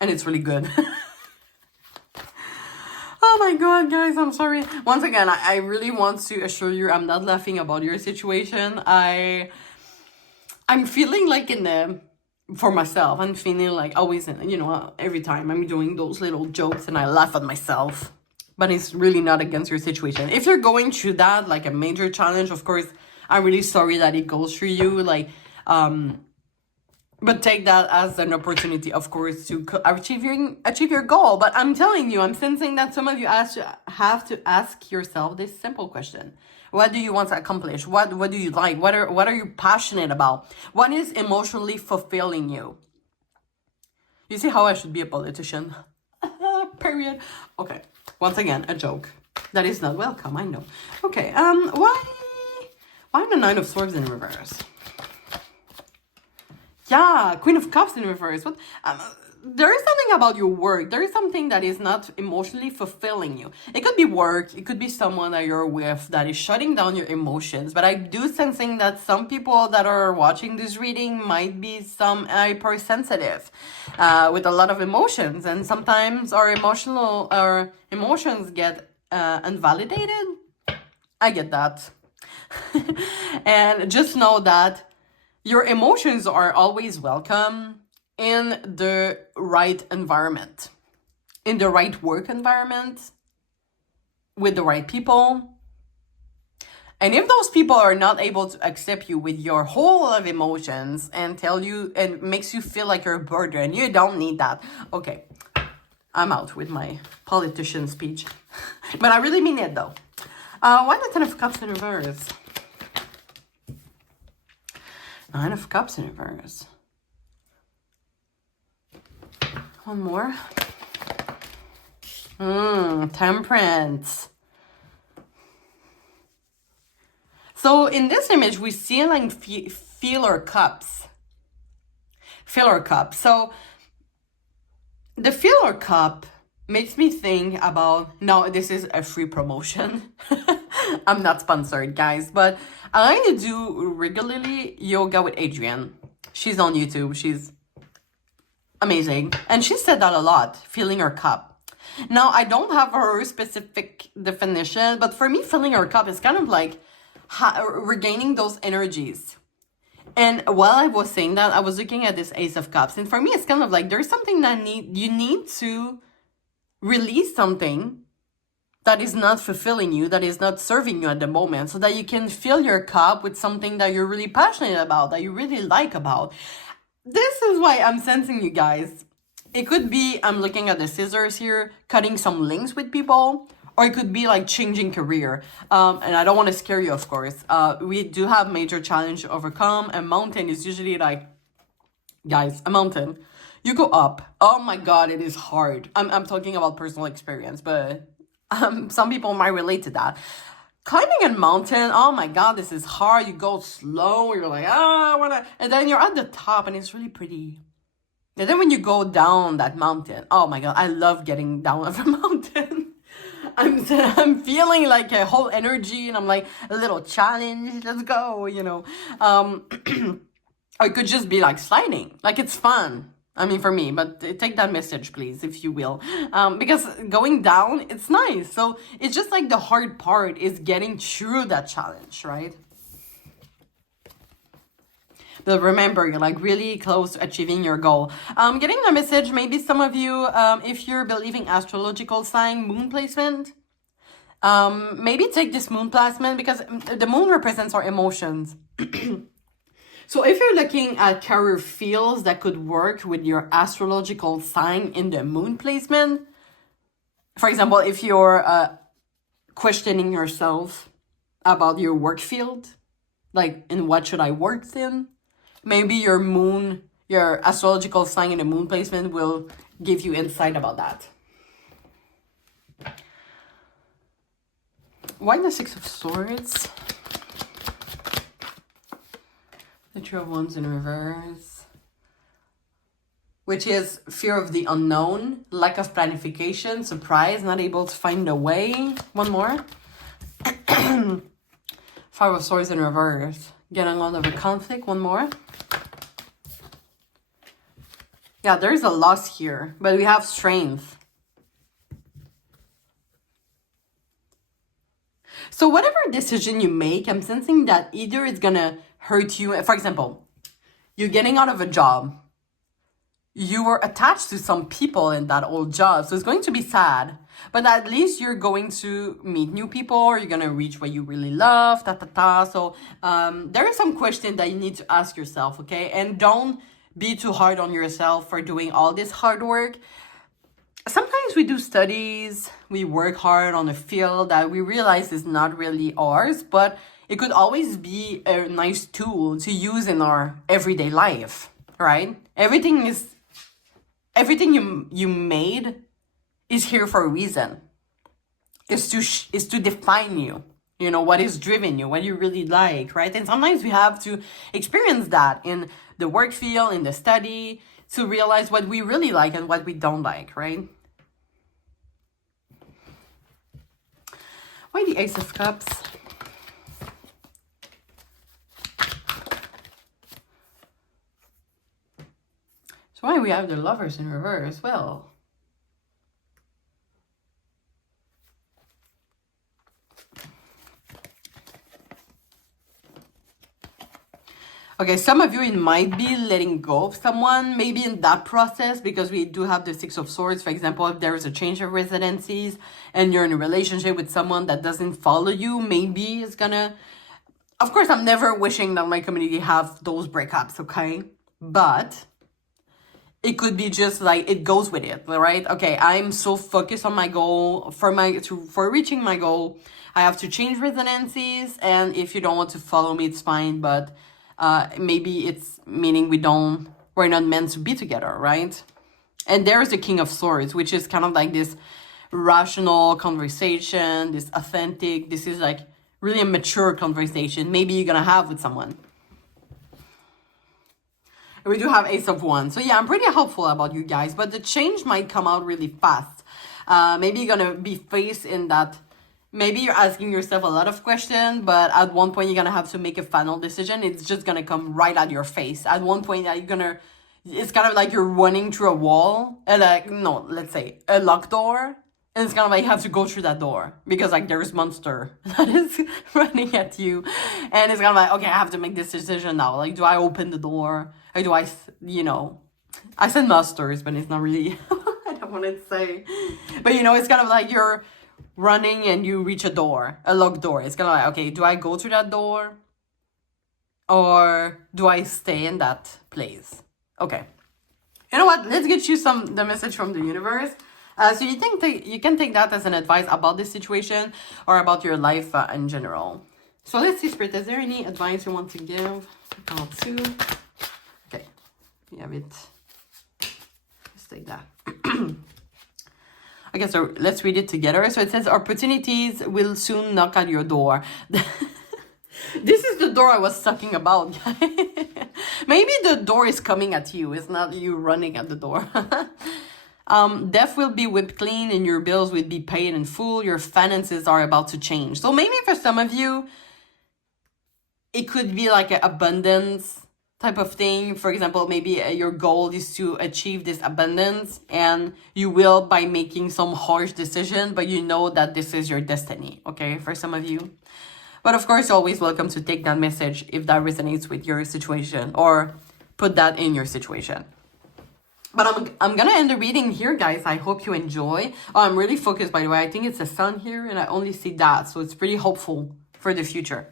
and it's really good. Oh my God, guys, I'm sorry. Once again, I really want to assure you I'm not laughing about your situation. I'm feeling like for myself, I'm feeling like always, every time I'm doing those little jokes and I laugh at myself. But it's really not against your situation. If you're going through that, like a major challenge, of course, I'm really sorry that it goes through you. Like, But take that as an opportunity, of course, to achieve your goal. But I'm telling you, I'm sensing that some of you have to ask yourself this simple question: what do you want to accomplish? What do you like? What are you passionate about? What is emotionally fulfilling you? You see how I should be a politician? Period. Okay. Once again, a joke. That is not welcome, I know. Okay. Why the Nine of Swords in reverse? Yeah, Queen of Cups in reverse. What? There is something about your work. There is something that is not emotionally fulfilling you. It could be work. It could be someone that you're with that is shutting down your emotions. But I do sensing that some people that are watching this reading might be some hypersensitive, with a lot of emotions, and sometimes our emotions get invalidated. I get that, and just know that your emotions are always welcome in the right environment, in the right work environment, with the right people. And if those people are not able to accept you with your whole of emotions and tell you and makes you feel like you're a burden, you don't need that. Okay, I'm out with my politician speech. But I really mean it though. Why the Ten of Cups in reverse? Nine of Cups in reverse. One more. Temperance. So in this image, we see like filler cups. Filler cup. So the filler cup makes me think about, no, this is a free promotion. I'm not sponsored, guys, but I like to do regularly yoga with Adrienne. She's on YouTube. She's amazing. And she said that a lot, filling her cup. Now, I don't have her specific definition, but for me, filling her cup is kind of like regaining those energies. And while I was saying that, I was looking at this Ace of Cups. And for me, it's kind of like there's something that you need to release something that is not fulfilling you, that is not serving you at the moment, so that you can fill your cup with something that you're really passionate about, that you really like about. This is why I'm sensing you guys. It could be, I'm looking at the scissors here, cutting some links with people, or it could be like changing career. And I don't want to scare you, of course. We do have major challenge to overcome. A mountain is usually like, guys, a mountain. You go up. Oh my God, it is hard. I'm talking about personal experience, but some people might relate to that. Climbing a mountain, oh my God, this is hard. You go slow, you're like, I wanna, and then you're at the top and it's really pretty. And then when you go down that mountain, oh my God, I love getting down off a mountain. I'm feeling like a whole energy and I'm like, a little challenge, let's go, you know. Or it could just be like sliding, like it's fun. I mean, for me, but take that message, please, if you will. Because going down, it's nice. So it's just like the hard part is getting through that challenge, right? But remember, you're like really close to achieving your goal. Getting the message, maybe some of you, if you're believing astrological sign, moon placement, maybe take this moon placement because the moon represents our emotions. So if you're looking at career fields that could work with your astrological sign in the moon placement, for example, if you're questioning yourself about your work field, like in what should I work in, maybe your astrological sign in the moon placement will give you insight about that. Why the Six of Swords? The Two of Wands in reverse, which is fear of the unknown, lack of planification, surprise, not able to find a way. One more. Five of Swords in reverse, getting out of a conflict. One more. Yeah, there's a loss here, but we have strength. So whatever decision you make, I'm sensing that either it's gonna hurt you. For example, you're getting out of a job. You were attached to some people in that old job. So it's going to be sad. But at least you're going to meet new people. Or you're going to reach what you really love. So there is some question that you need to ask yourself, okay? And don't be too hard on yourself for doing all this hard work. Sometimes we do studies, we work hard on a field that we realize is not really ours, but it could always be a nice tool to use in our everyday life, right? Everything you made is here for a reason. Is to define you. You know, what is driven you, what you really like, right? And sometimes we have to experience that in the work field, in the study, to realize what we really like and what we don't like, right? Why the Ace of Cups? So why we have the Lovers in reverse? Well, okay, some of you, it might be letting go of someone, maybe in that process, because we do have the Six of Swords. For example, if there is a change of residencies and you're in a relationship with someone that doesn't follow you, maybe it's gonna... Of course, I'm never wishing that my community have those breakups, okay? But it could be just like, it goes with it, right? Okay, I'm so focused on my goal, for reaching my goal, I have to change residencies, and if you don't want to follow me, it's fine, but... maybe it's meaning we're not meant to be together, right? And there's the King of Swords, which is kind of like this rational conversation, this authentic, this is like really a mature conversation maybe you're gonna have with someone. We do have Ace of Wands. So yeah, I'm pretty hopeful about you guys, but the change might come out really fast. Maybe you're gonna be faced in that. Maybe you're asking yourself a lot of questions, but at one point you're gonna have to make a final decision. It's just gonna come right at your face. At one point it's kind of like you're running through a wall, let's say a locked door, and it's kind of like you have to go through that door because like there's monster that is running at you, and it's kind of like, okay, I have to make this decision now. Like, do I open the door or do I said monsters, but it's not really. I don't want to say, but it's kind of like you're running and you reach a locked door. It's kind of like, okay, do I go through that door or do I stay in that place? Okay, you know what, let's get you the message from the universe. So you can take that as an advice about this situation or about your life in general. So let's see, Spirit, is there any advice you want to give? Two. Okay, we have it. Let's take that. Okay, so let's read it together. So it says, opportunities will soon knock at your door. This is the door I was talking about. Maybe the door is coming at you. It's not you running at the door. Death will be whipped clean and your bills will be paid in full. Your finances are about to change. So maybe for some of you, it could be like an abundance type of thing. For example, maybe your goal is to achieve this abundance and you will by making some harsh decision, but you know that this is your destiny, okay, for some of you. But of course, you're always welcome to take that message if that resonates with your situation or put that in your situation. But I'm gonna end the reading here, guys. I hope you enjoy. Oh, I'm really focused, by the way. I think it's a sun here and I only see that, so it's pretty hopeful for the future.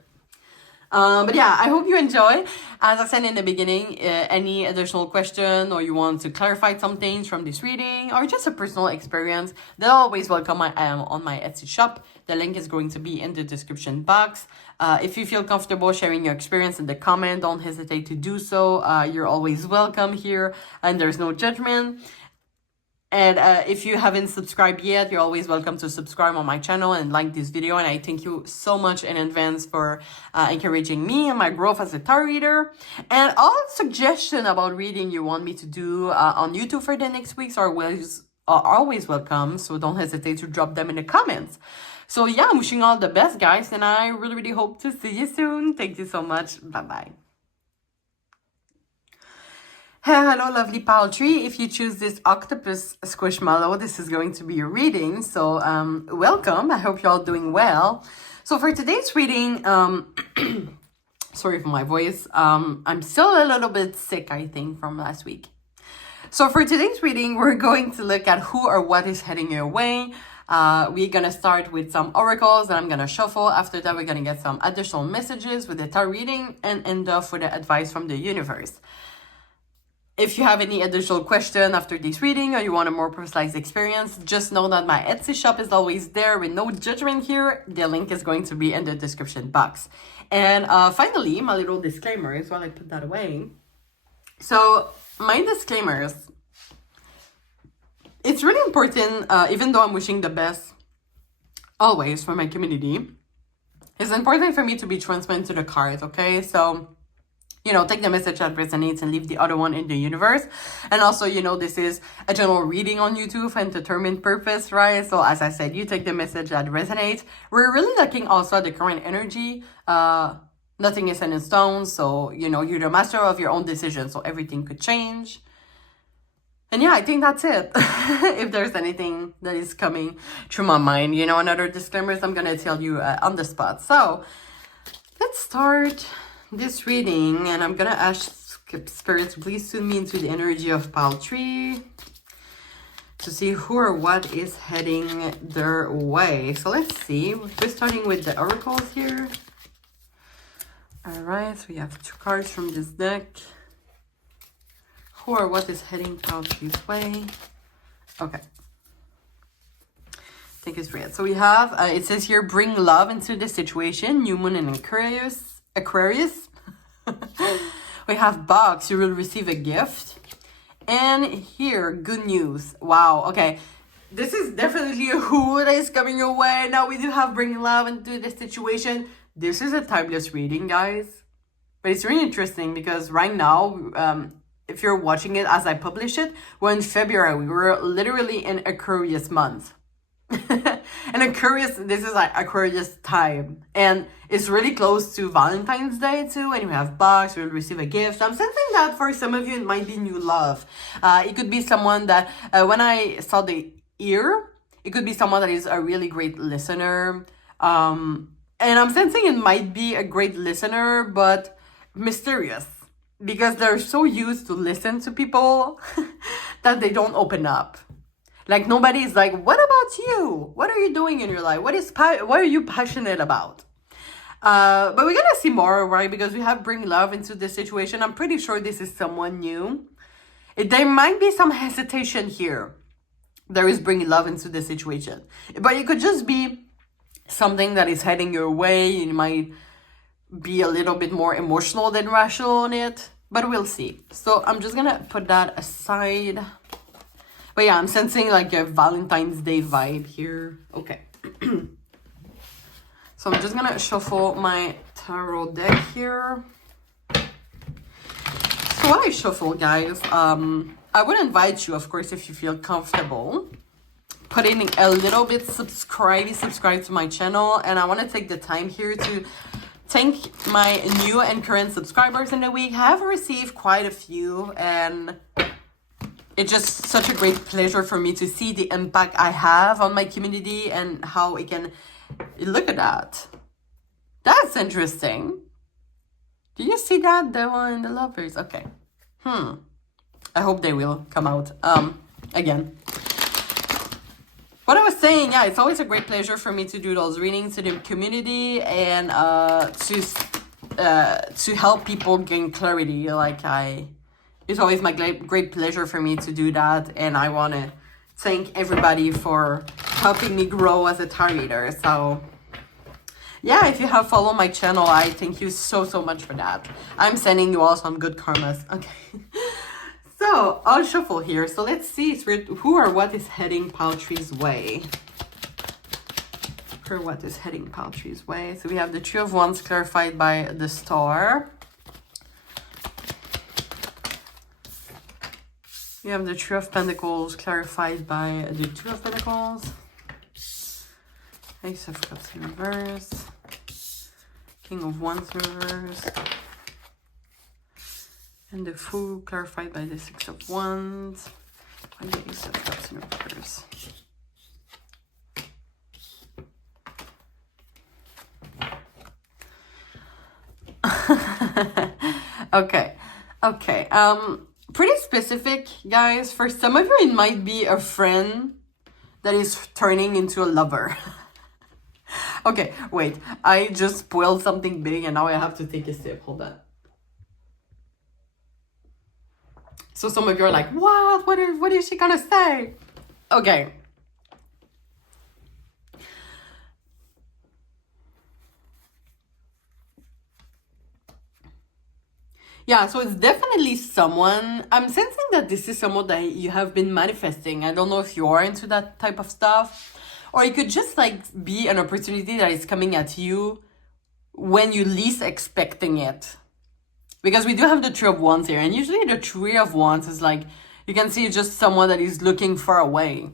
But yeah, I hope you enjoy. As I said in the beginning, any additional question or you want to clarify some things from this reading or just a personal experience, they're always welcome on my Etsy shop. The link is going to be in the description box. If you feel comfortable sharing your experience in the comment, don't hesitate to do so. You're always welcome here and there's no judgment. And if you haven't subscribed yet, you're always welcome to subscribe on my channel and like this video. And I thank you so much in advance for encouraging me and my growth as a tarot reader. And all suggestions about reading you want me to do on YouTube for the next weeks are always welcome. So don't hesitate to drop them in the comments. So yeah, I'm wishing you all the best, guys. And I really, really hope to see you soon. Thank you so much. Bye-bye. Hello, lovely poultry. If you choose this Octopus Squishmallow, this is going to be your reading. So, welcome. I hope you're all doing well. So for today's reading, sorry for my voice. I'm still a little bit sick, I think, from last week. So for today's reading, we're going to look at who or what is heading your way. We're going to start with some oracles that I'm going to shuffle. After that, we're going to get some additional messages with the tarot reading and end off with the advice from the universe. If you have any additional question after this reading or you want a more personalized experience, just know that my Etsy shop is always there with no judgment here. The link is going to be in the description box. And finally, my little disclaimers while I put that away. So my disclaimers, it's really important, even though I'm wishing the best always for my community, it's important for me to be transparent to the cards, okay? So, you know, take the message that resonates and leave the other one in the universe. And also, you know, this is a general reading on YouTube for entertainment purpose, right? So as I said, you take the message that resonates. We're really looking also at the current energy. Nothing is set in stone. So, you know, you're the master of your own decisions. So everything could change. And yeah, I think that's it. If there's anything that is coming through my mind, you know, another disclaimers I'm going to tell you on the spot. So let's start this reading, and I'm gonna ask spirits to please tune me into the energy of pile 3 to see who or what is heading their way. So let's see, we're starting with the oracles here. All right, so we have 2 cards from this deck. Who or what is heading pile 3's way? Okay, I think it's red. So we have it says here, bring love into the situation, new moon and Aquarius. We have box, you will receive a gift. And here, good news. Wow, okay. This is definitely a who that is coming your way. Now we do have bring love into the situation. This is a timeless reading, guys. But it's really interesting because right now, if you're watching it as I publish it, we're in February. We're literally in Aquarius month. And Aquarius, this is like Aquarius time, and it's really close to Valentine's Day too. And you have box, you'll receive a gift. I'm sensing that for some of you it might be new love. It could be someone that when I saw the ear, it could be someone that is a really great listener. And I'm sensing it might be a great listener, but mysterious, because they're so used to listen to people that they don't open up. Like nobody's like, what about you? What are you doing in your life? What are you passionate about? But we're gonna see more, right? Because we have bring love into this situation. I'm pretty sure this is someone new. There might be some hesitation here. There is bringing love into the situation. But it could just be something that is heading your way. You might be a little bit more emotional than rational on it. But we'll see. So I'm just gonna put that aside. But yeah, I'm sensing like a Valentine's Day vibe here. Okay. So I'm just gonna shuffle my tarot deck here. So what I shuffle, guys, I would invite you, of course, if you feel comfortable, putting a little bit subscribe to my channel. And I want to take the time here to thank my new and current subscribers in the week. I have received quite a few, and it's just such a great pleasure for me to see the impact I have on my community and how it can... Look at that. That's interesting. Do you see that? The one, the lovers. Okay. I hope they will come out again. What I was saying, yeah, it's always a great pleasure for me to do those readings to the community and to help people gain clarity. It's always my great pleasure for me to do that, and I want to thank everybody for helping me grow as a tarot reader. So yeah, if you have followed my channel, I thank you so much for that. I'm sending you all some good karmas. Okay. So I'll shuffle here. So let's see who or what is heading pile 3's way. Who or what is heading pile 3's way. So we have the Three of Wands clarified by the Star. We have the Three of Pentacles clarified by the Two of Pentacles. Ace of Cups in reverse. King of Wands in reverse. And the Fool clarified by the Six of Wands. And the Ace of Cups in reverse. Okay. Pretty specific, guys. For some of you, it might be a friend that is turning into a lover. Okay, wait. I just spoiled something big and now I have to take a sip. Hold on. So some of you are like, what is she gonna say? Okay. Yeah, so it's definitely someone. I'm sensing that this is someone that you have been manifesting. I don't know if you are into that type of stuff. Or it could just like be an opportunity that is coming at you when you least expecting it. Because we do have the Three of Wands here. And usually the Three of Wands is like, you can see just someone that is looking far away.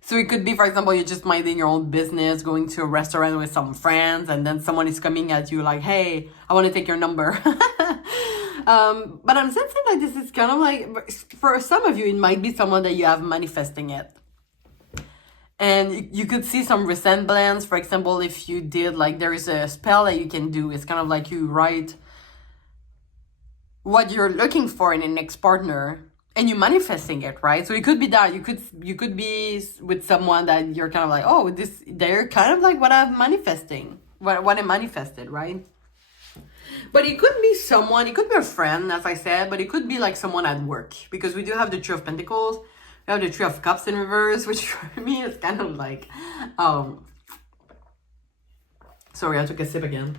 So it could be, for example, you're just minding your own business, going to a restaurant with some friends, and then someone is coming at you like, hey, I want to take your number. But I'm sensing like this is kind of like, for some of you, it might be someone that you have manifesting it. And you could see some resemblance. For example, if you did, like, there is a spell that you can do. It's kind of like you write what you're looking for in a next partner, and you're manifesting it, right? So it could be that you could be with someone that you're kind of like, oh, they're kind of like what I'm manifesting, what I manifested, right? But it could be someone, it could be a friend, as I said, but it could be like someone at work, because we do have the Three of Pentacles, we have the Three of Cups in reverse, which for me is kind of like, sorry, I took a sip again.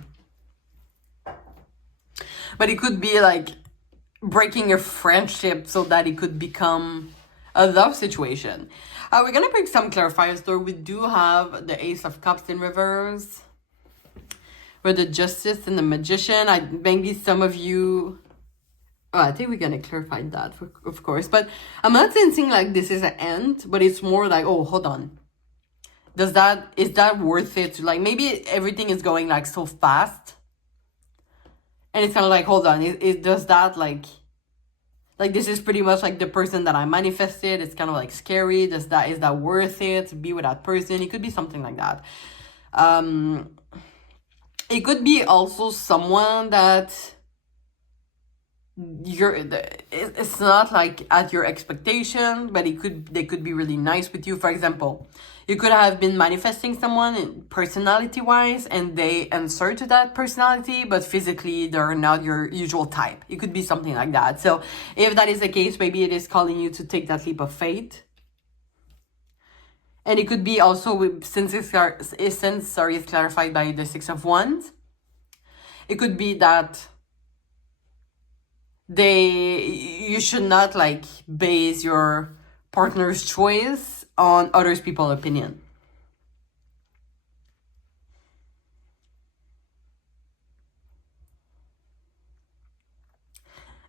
But it could be like breaking your friendship so that it could become a love situation. We're gonna bring some clarifiers though. We do have the Ace of Cups in reverse, with the Justice and the Magician. Maybe some of you, I think we're gonna clarify that, of course. But I'm not sensing like this is an end, but it's more like, oh, hold on. Is that worth it? Like, maybe everything is going like so fast. And it's kind of like, hold on, does that like this is pretty much like the person that I manifested. It's kind of like scary. Is that worth it to be with that person? It could be something like that. It could be also someone that it's not like at your expectation, but they could be really nice with you. For example, you could have been manifesting someone personality wise, and they answer to that personality, but physically they're not your usual type. It could be something like that. So if that is the case, maybe it is calling you to take that leap of faith. And it could be also, since it's clarified by the Six of Wands, it could be that you should not like base your partner's choice on others people's opinion.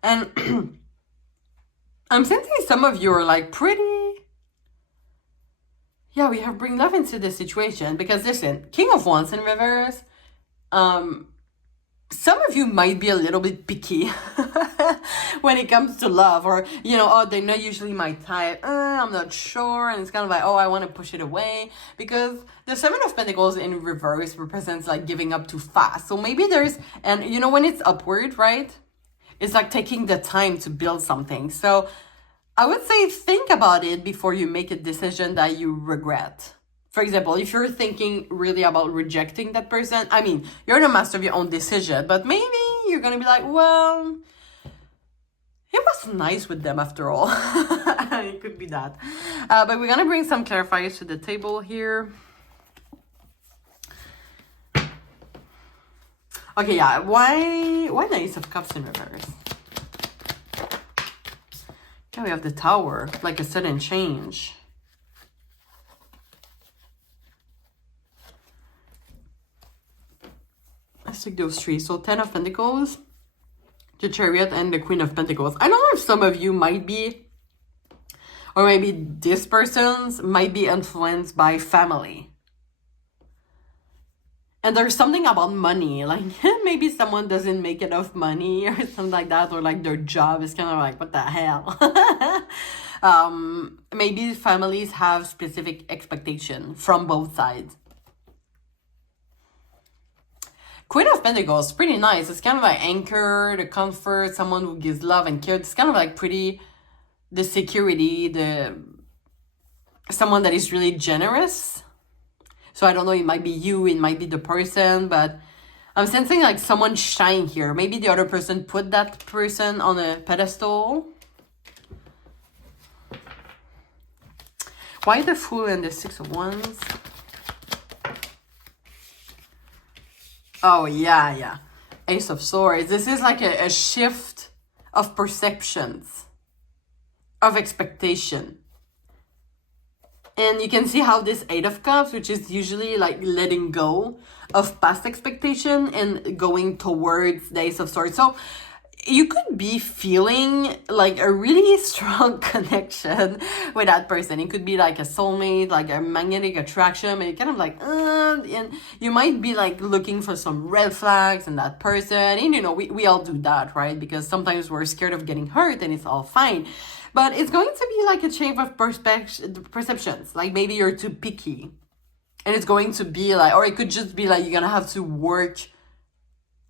And I'm sensing some of you are like we have bring love into the situation, because listen, King of Wands in reverse, some of you might be a little bit picky when it comes to love, or, they're not usually my type. I'm not sure. And it's kind of like, I want to push it away, because the Seven of Pentacles in reverse represents like giving up too fast. So maybe and when it's upward, right? It's like taking the time to build something. So I would say think about it before you make a decision that you regret. For example, if you're thinking really about rejecting that person, I mean, you're the master of your own decision, but maybe you're going to be like, well, it was nice with them after all. It could be that. But we're going to bring some clarifiers to the table here. Okay, yeah. Why the Ace of Cups in reverse? Yeah, we have the Tower, like a sudden change. Let's take those three. So 10 of Pentacles, the Chariot, and the Queen of Pentacles. I don't know if some of you might be, or maybe this person's might be influenced by family. And there's something about money, like maybe someone doesn't make enough money or something like that, or like their job is kind of like, what the hell? Maybe families have specific expectation from both sides. Queen of Pentacles, pretty nice. It's kind of like anchor, the comfort, someone who gives love and care. It's kind of like the security, someone that is really generous. So I don't know, it might be you, it might be the person, but I'm sensing like someone shine here. Maybe the other person put that person on a pedestal. Why the Fool and the Six of Wands? Oh, yeah. Ace of Swords. This is like a shift of perceptions, of expectation. And you can see how this Eight of Cups, which is usually like letting go of past expectation and going towards the Ace of Swords. So you could be feeling like a really strong connection with that person. It could be like a soulmate, like a magnetic attraction, but you're kind of like, and you might be like looking for some red flags in that person. And you know, we all do that, right? Because sometimes we're scared of getting hurt and it's all fine. But it's going to be like a change of perceptions. Like maybe you're too picky. And it's going to be like, or it could just be like, you're going to have to work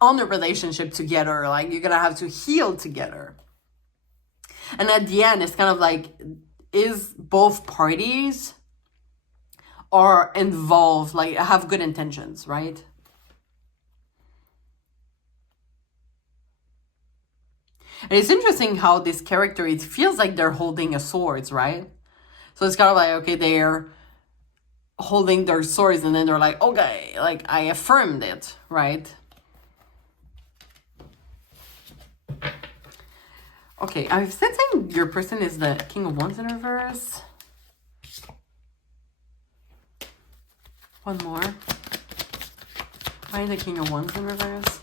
on a relationship together. Like you're going to have to heal together. And at the end, it's kind of like, is both parties are involved, like have good intentions, right? And it's interesting how this character, it feels like they're holding a swords, right? So it's kind of like, okay, they're holding their swords and then they're like, okay, like I affirmed it, right? Okay, I'm sensing your person is the King of Wands in reverse. One more. Why the King of Wands in reverse?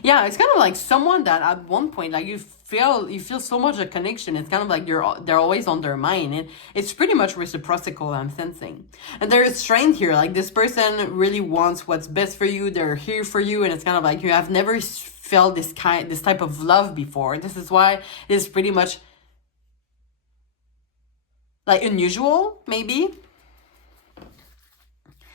Yeah, it's kind of like someone that at one point, like you feel so much a connection. It's kind of like they're always on their mind, and it's pretty much reciprocal, I'm sensing. And there is strength here. Like this person really wants what's best for you. They're here for you, and it's kind of like you have never felt this type of love before. This is why it's pretty much like unusual, maybe.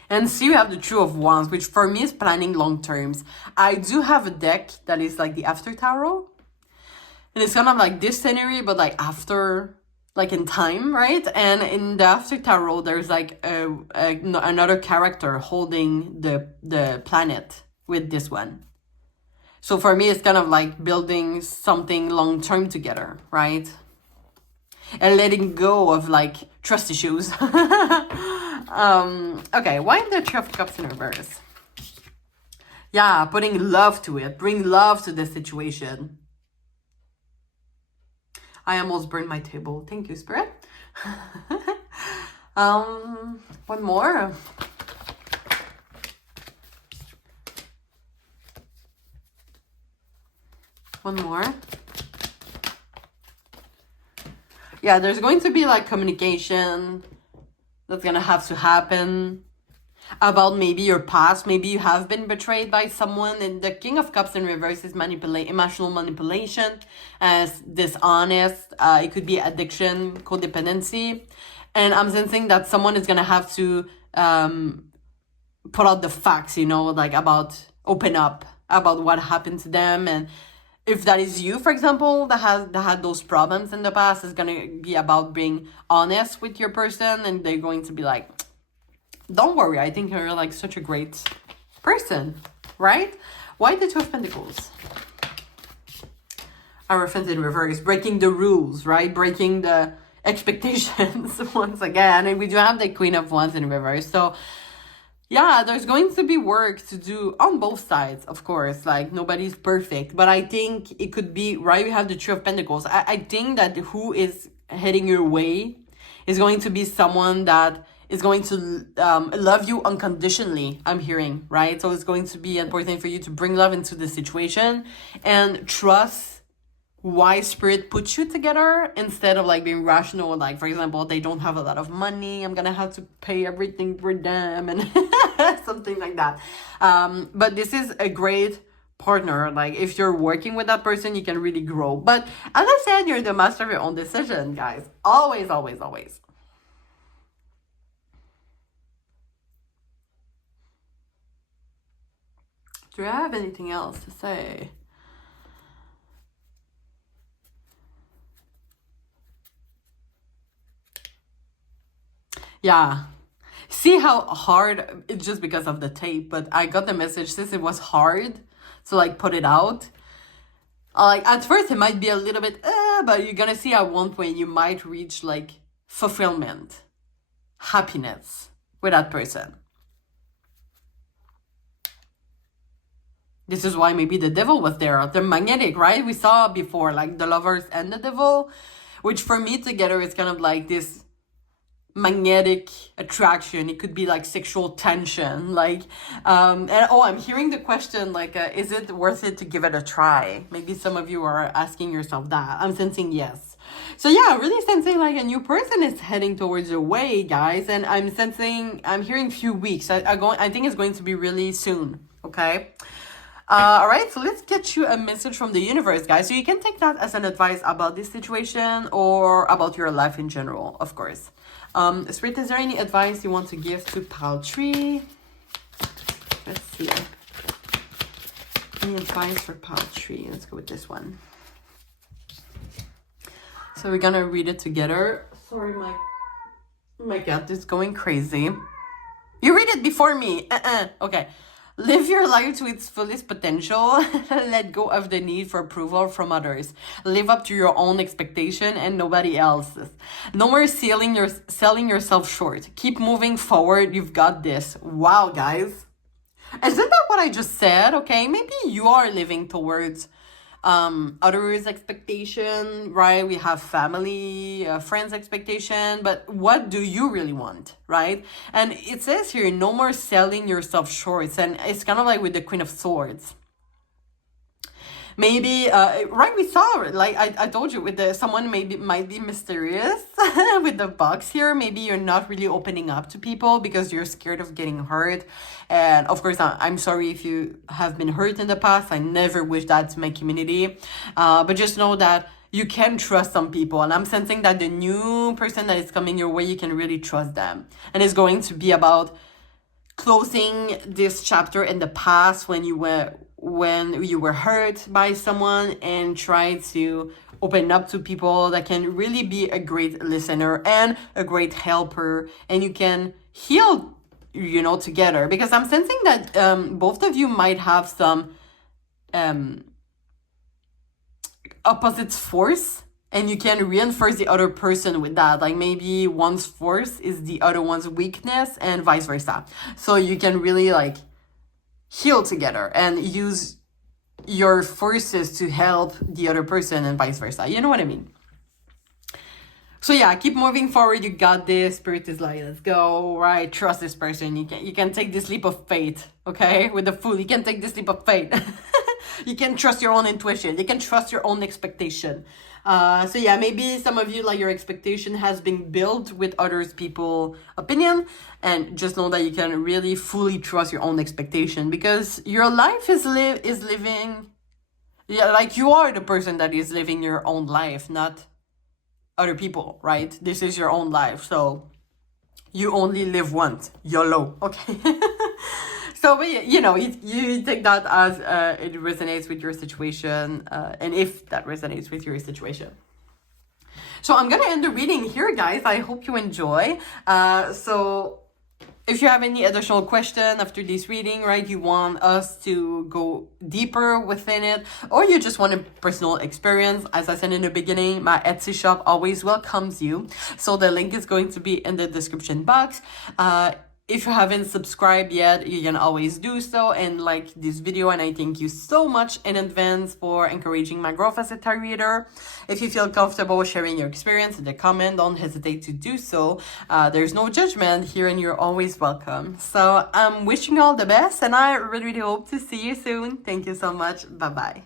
And see, you have the Two of Wands, which for me is planning long terms. I do have a deck that is like the After Tarot. And it's kind of like this scenery, but like after, like in time, right? And in the After Tarot, there's like another character holding the planet with this one. So for me, it's kind of like building something long term together, right? And letting go of like trust issues. Okay, why the Three of Cups in reverse? Yeah, putting love to it. Bring love to the situation. I almost burned my table. Thank you, Spirit. One more. One more. Yeah, there's going to be like communication that's gonna have to happen about maybe your past. Maybe you have been betrayed by someone, and the King of Cups in reverse is emotional manipulation, as dishonest. It could be addiction, codependency, and I'm sensing that someone is gonna have to put out the facts, you know, like open up about what happened to them. And if that is you, for example, that had those problems in the past, it's gonna be about being honest with your person, and they're going to be like, don't worry, I think you're like such a great person, right? Why the Two of Pentacles? Our friends in reverse, breaking the rules, right? Breaking the expectations once again. And we do have the Queen of Wands in reverse. So yeah, there's going to be work to do on both sides, of course. Like, nobody's perfect. But I think it could be, right, we have the Three of Pentacles. I think that who is heading your way is going to be someone that is going to love you unconditionally, I'm hearing, right? So it's going to be important for you to bring love into the situation and trust why Spirit puts you together instead of like being rational. Like, for example, they don't have a lot of money, I'm gonna have to pay everything for them and something like that. But this is a great partner. Like, if you're working with that person, you can really grow. But as I said, you're the master of your own decision, guys. Always, always, always. Do I have anything else to say? Yeah. See how hard, it's just because of the tape, but I got the message since it was hard to like put it out. Like, at first it might be a little bit, but you're gonna see at one point you might reach like fulfillment, happiness with that person. This is why maybe the devil was there. They're magnetic, right? We saw before, like the lovers and the devil, which for me together is kind of like this magnetic attraction. It could be like sexual tension, like and I'm hearing the question like is it worth it to give it a try? Maybe some of you are asking yourself that. I'm sensing yes. So yeah, really sensing like a new person is heading towards your way, guys, and I'm hearing few weeks. I think it's going to be really soon. Okay. All right, so let's get you a message from the universe, guys. So you can take that as an advice about this situation or about your life in general, of course. Spirit, is there any advice you want to give to pile 3? Let's see. Any advice for pile 3? Let's go with this one. So we're gonna read it together. Sorry, my cat is going crazy. You read it before me. Okay. Live your life to its fullest potential. Let go of the need for approval from others. Live up to your own expectation and nobody else's. No more selling yourself short. Keep moving forward. You've got this. Wow, guys. Isn't that what I just said? Okay, maybe you are living towards others' expectation, right? We have family, friends' expectation, but what do you really want, right? And it says here, no more selling yourself short, and it's kind of like with the Queen of Swords. Maybe, right, we saw, like I told you, with someone might be mysterious with the box here. Maybe you're not really opening up to people because you're scared of getting hurt. And of course, I'm sorry if you have been hurt in the past. I never wish that to my community. But just know that you can trust some people. And I'm sensing that the new person that is coming your way, you can really trust them. And it's going to be about closing this chapter in the past when you were hurt by someone, and try to open up to people that can really be a great listener and a great helper, and you can heal, together. Because I'm sensing that both of you might have some opposite force, and you can reinforce the other person with that. Like maybe one's force is the other one's weakness and vice versa. So you can really like heal together and use your forces to help the other person and vice versa. You know what I mean? So yeah, keep moving forward. You got this. Spirit is like, let's go, right? Trust this person. You can take this leap of faith, okay? With the Fool, you can take this leap of faith. You can trust your own intuition. You can trust your own expectation. So yeah, maybe some of you, like, your expectation has been built with others people's opinion, and just know that you can really fully trust your own expectation, because your life is living. Yeah, like you are the person that is living your own life, not other people, right? This is your own life, so you only live once. YOLO, okay? So, but you take that as it resonates with your situation, and if that resonates with your situation. So I'm gonna end the reading here, guys. I hope you enjoy. So if you have any additional question after this reading, right, you want us to go deeper within it, or you just want a personal experience, as I said in the beginning, my Etsy shop always welcomes you. So the link is going to be in the description box. If you haven't subscribed yet, you can always do so and like this video. And I thank you so much in advance for encouraging my growth as a tarot reader. If you feel comfortable sharing your experience in the comment, don't hesitate to do so. There's no judgment here and you're always welcome. So I'm wishing you all the best, and I really, really hope to see you soon. Thank you so much. Bye-bye.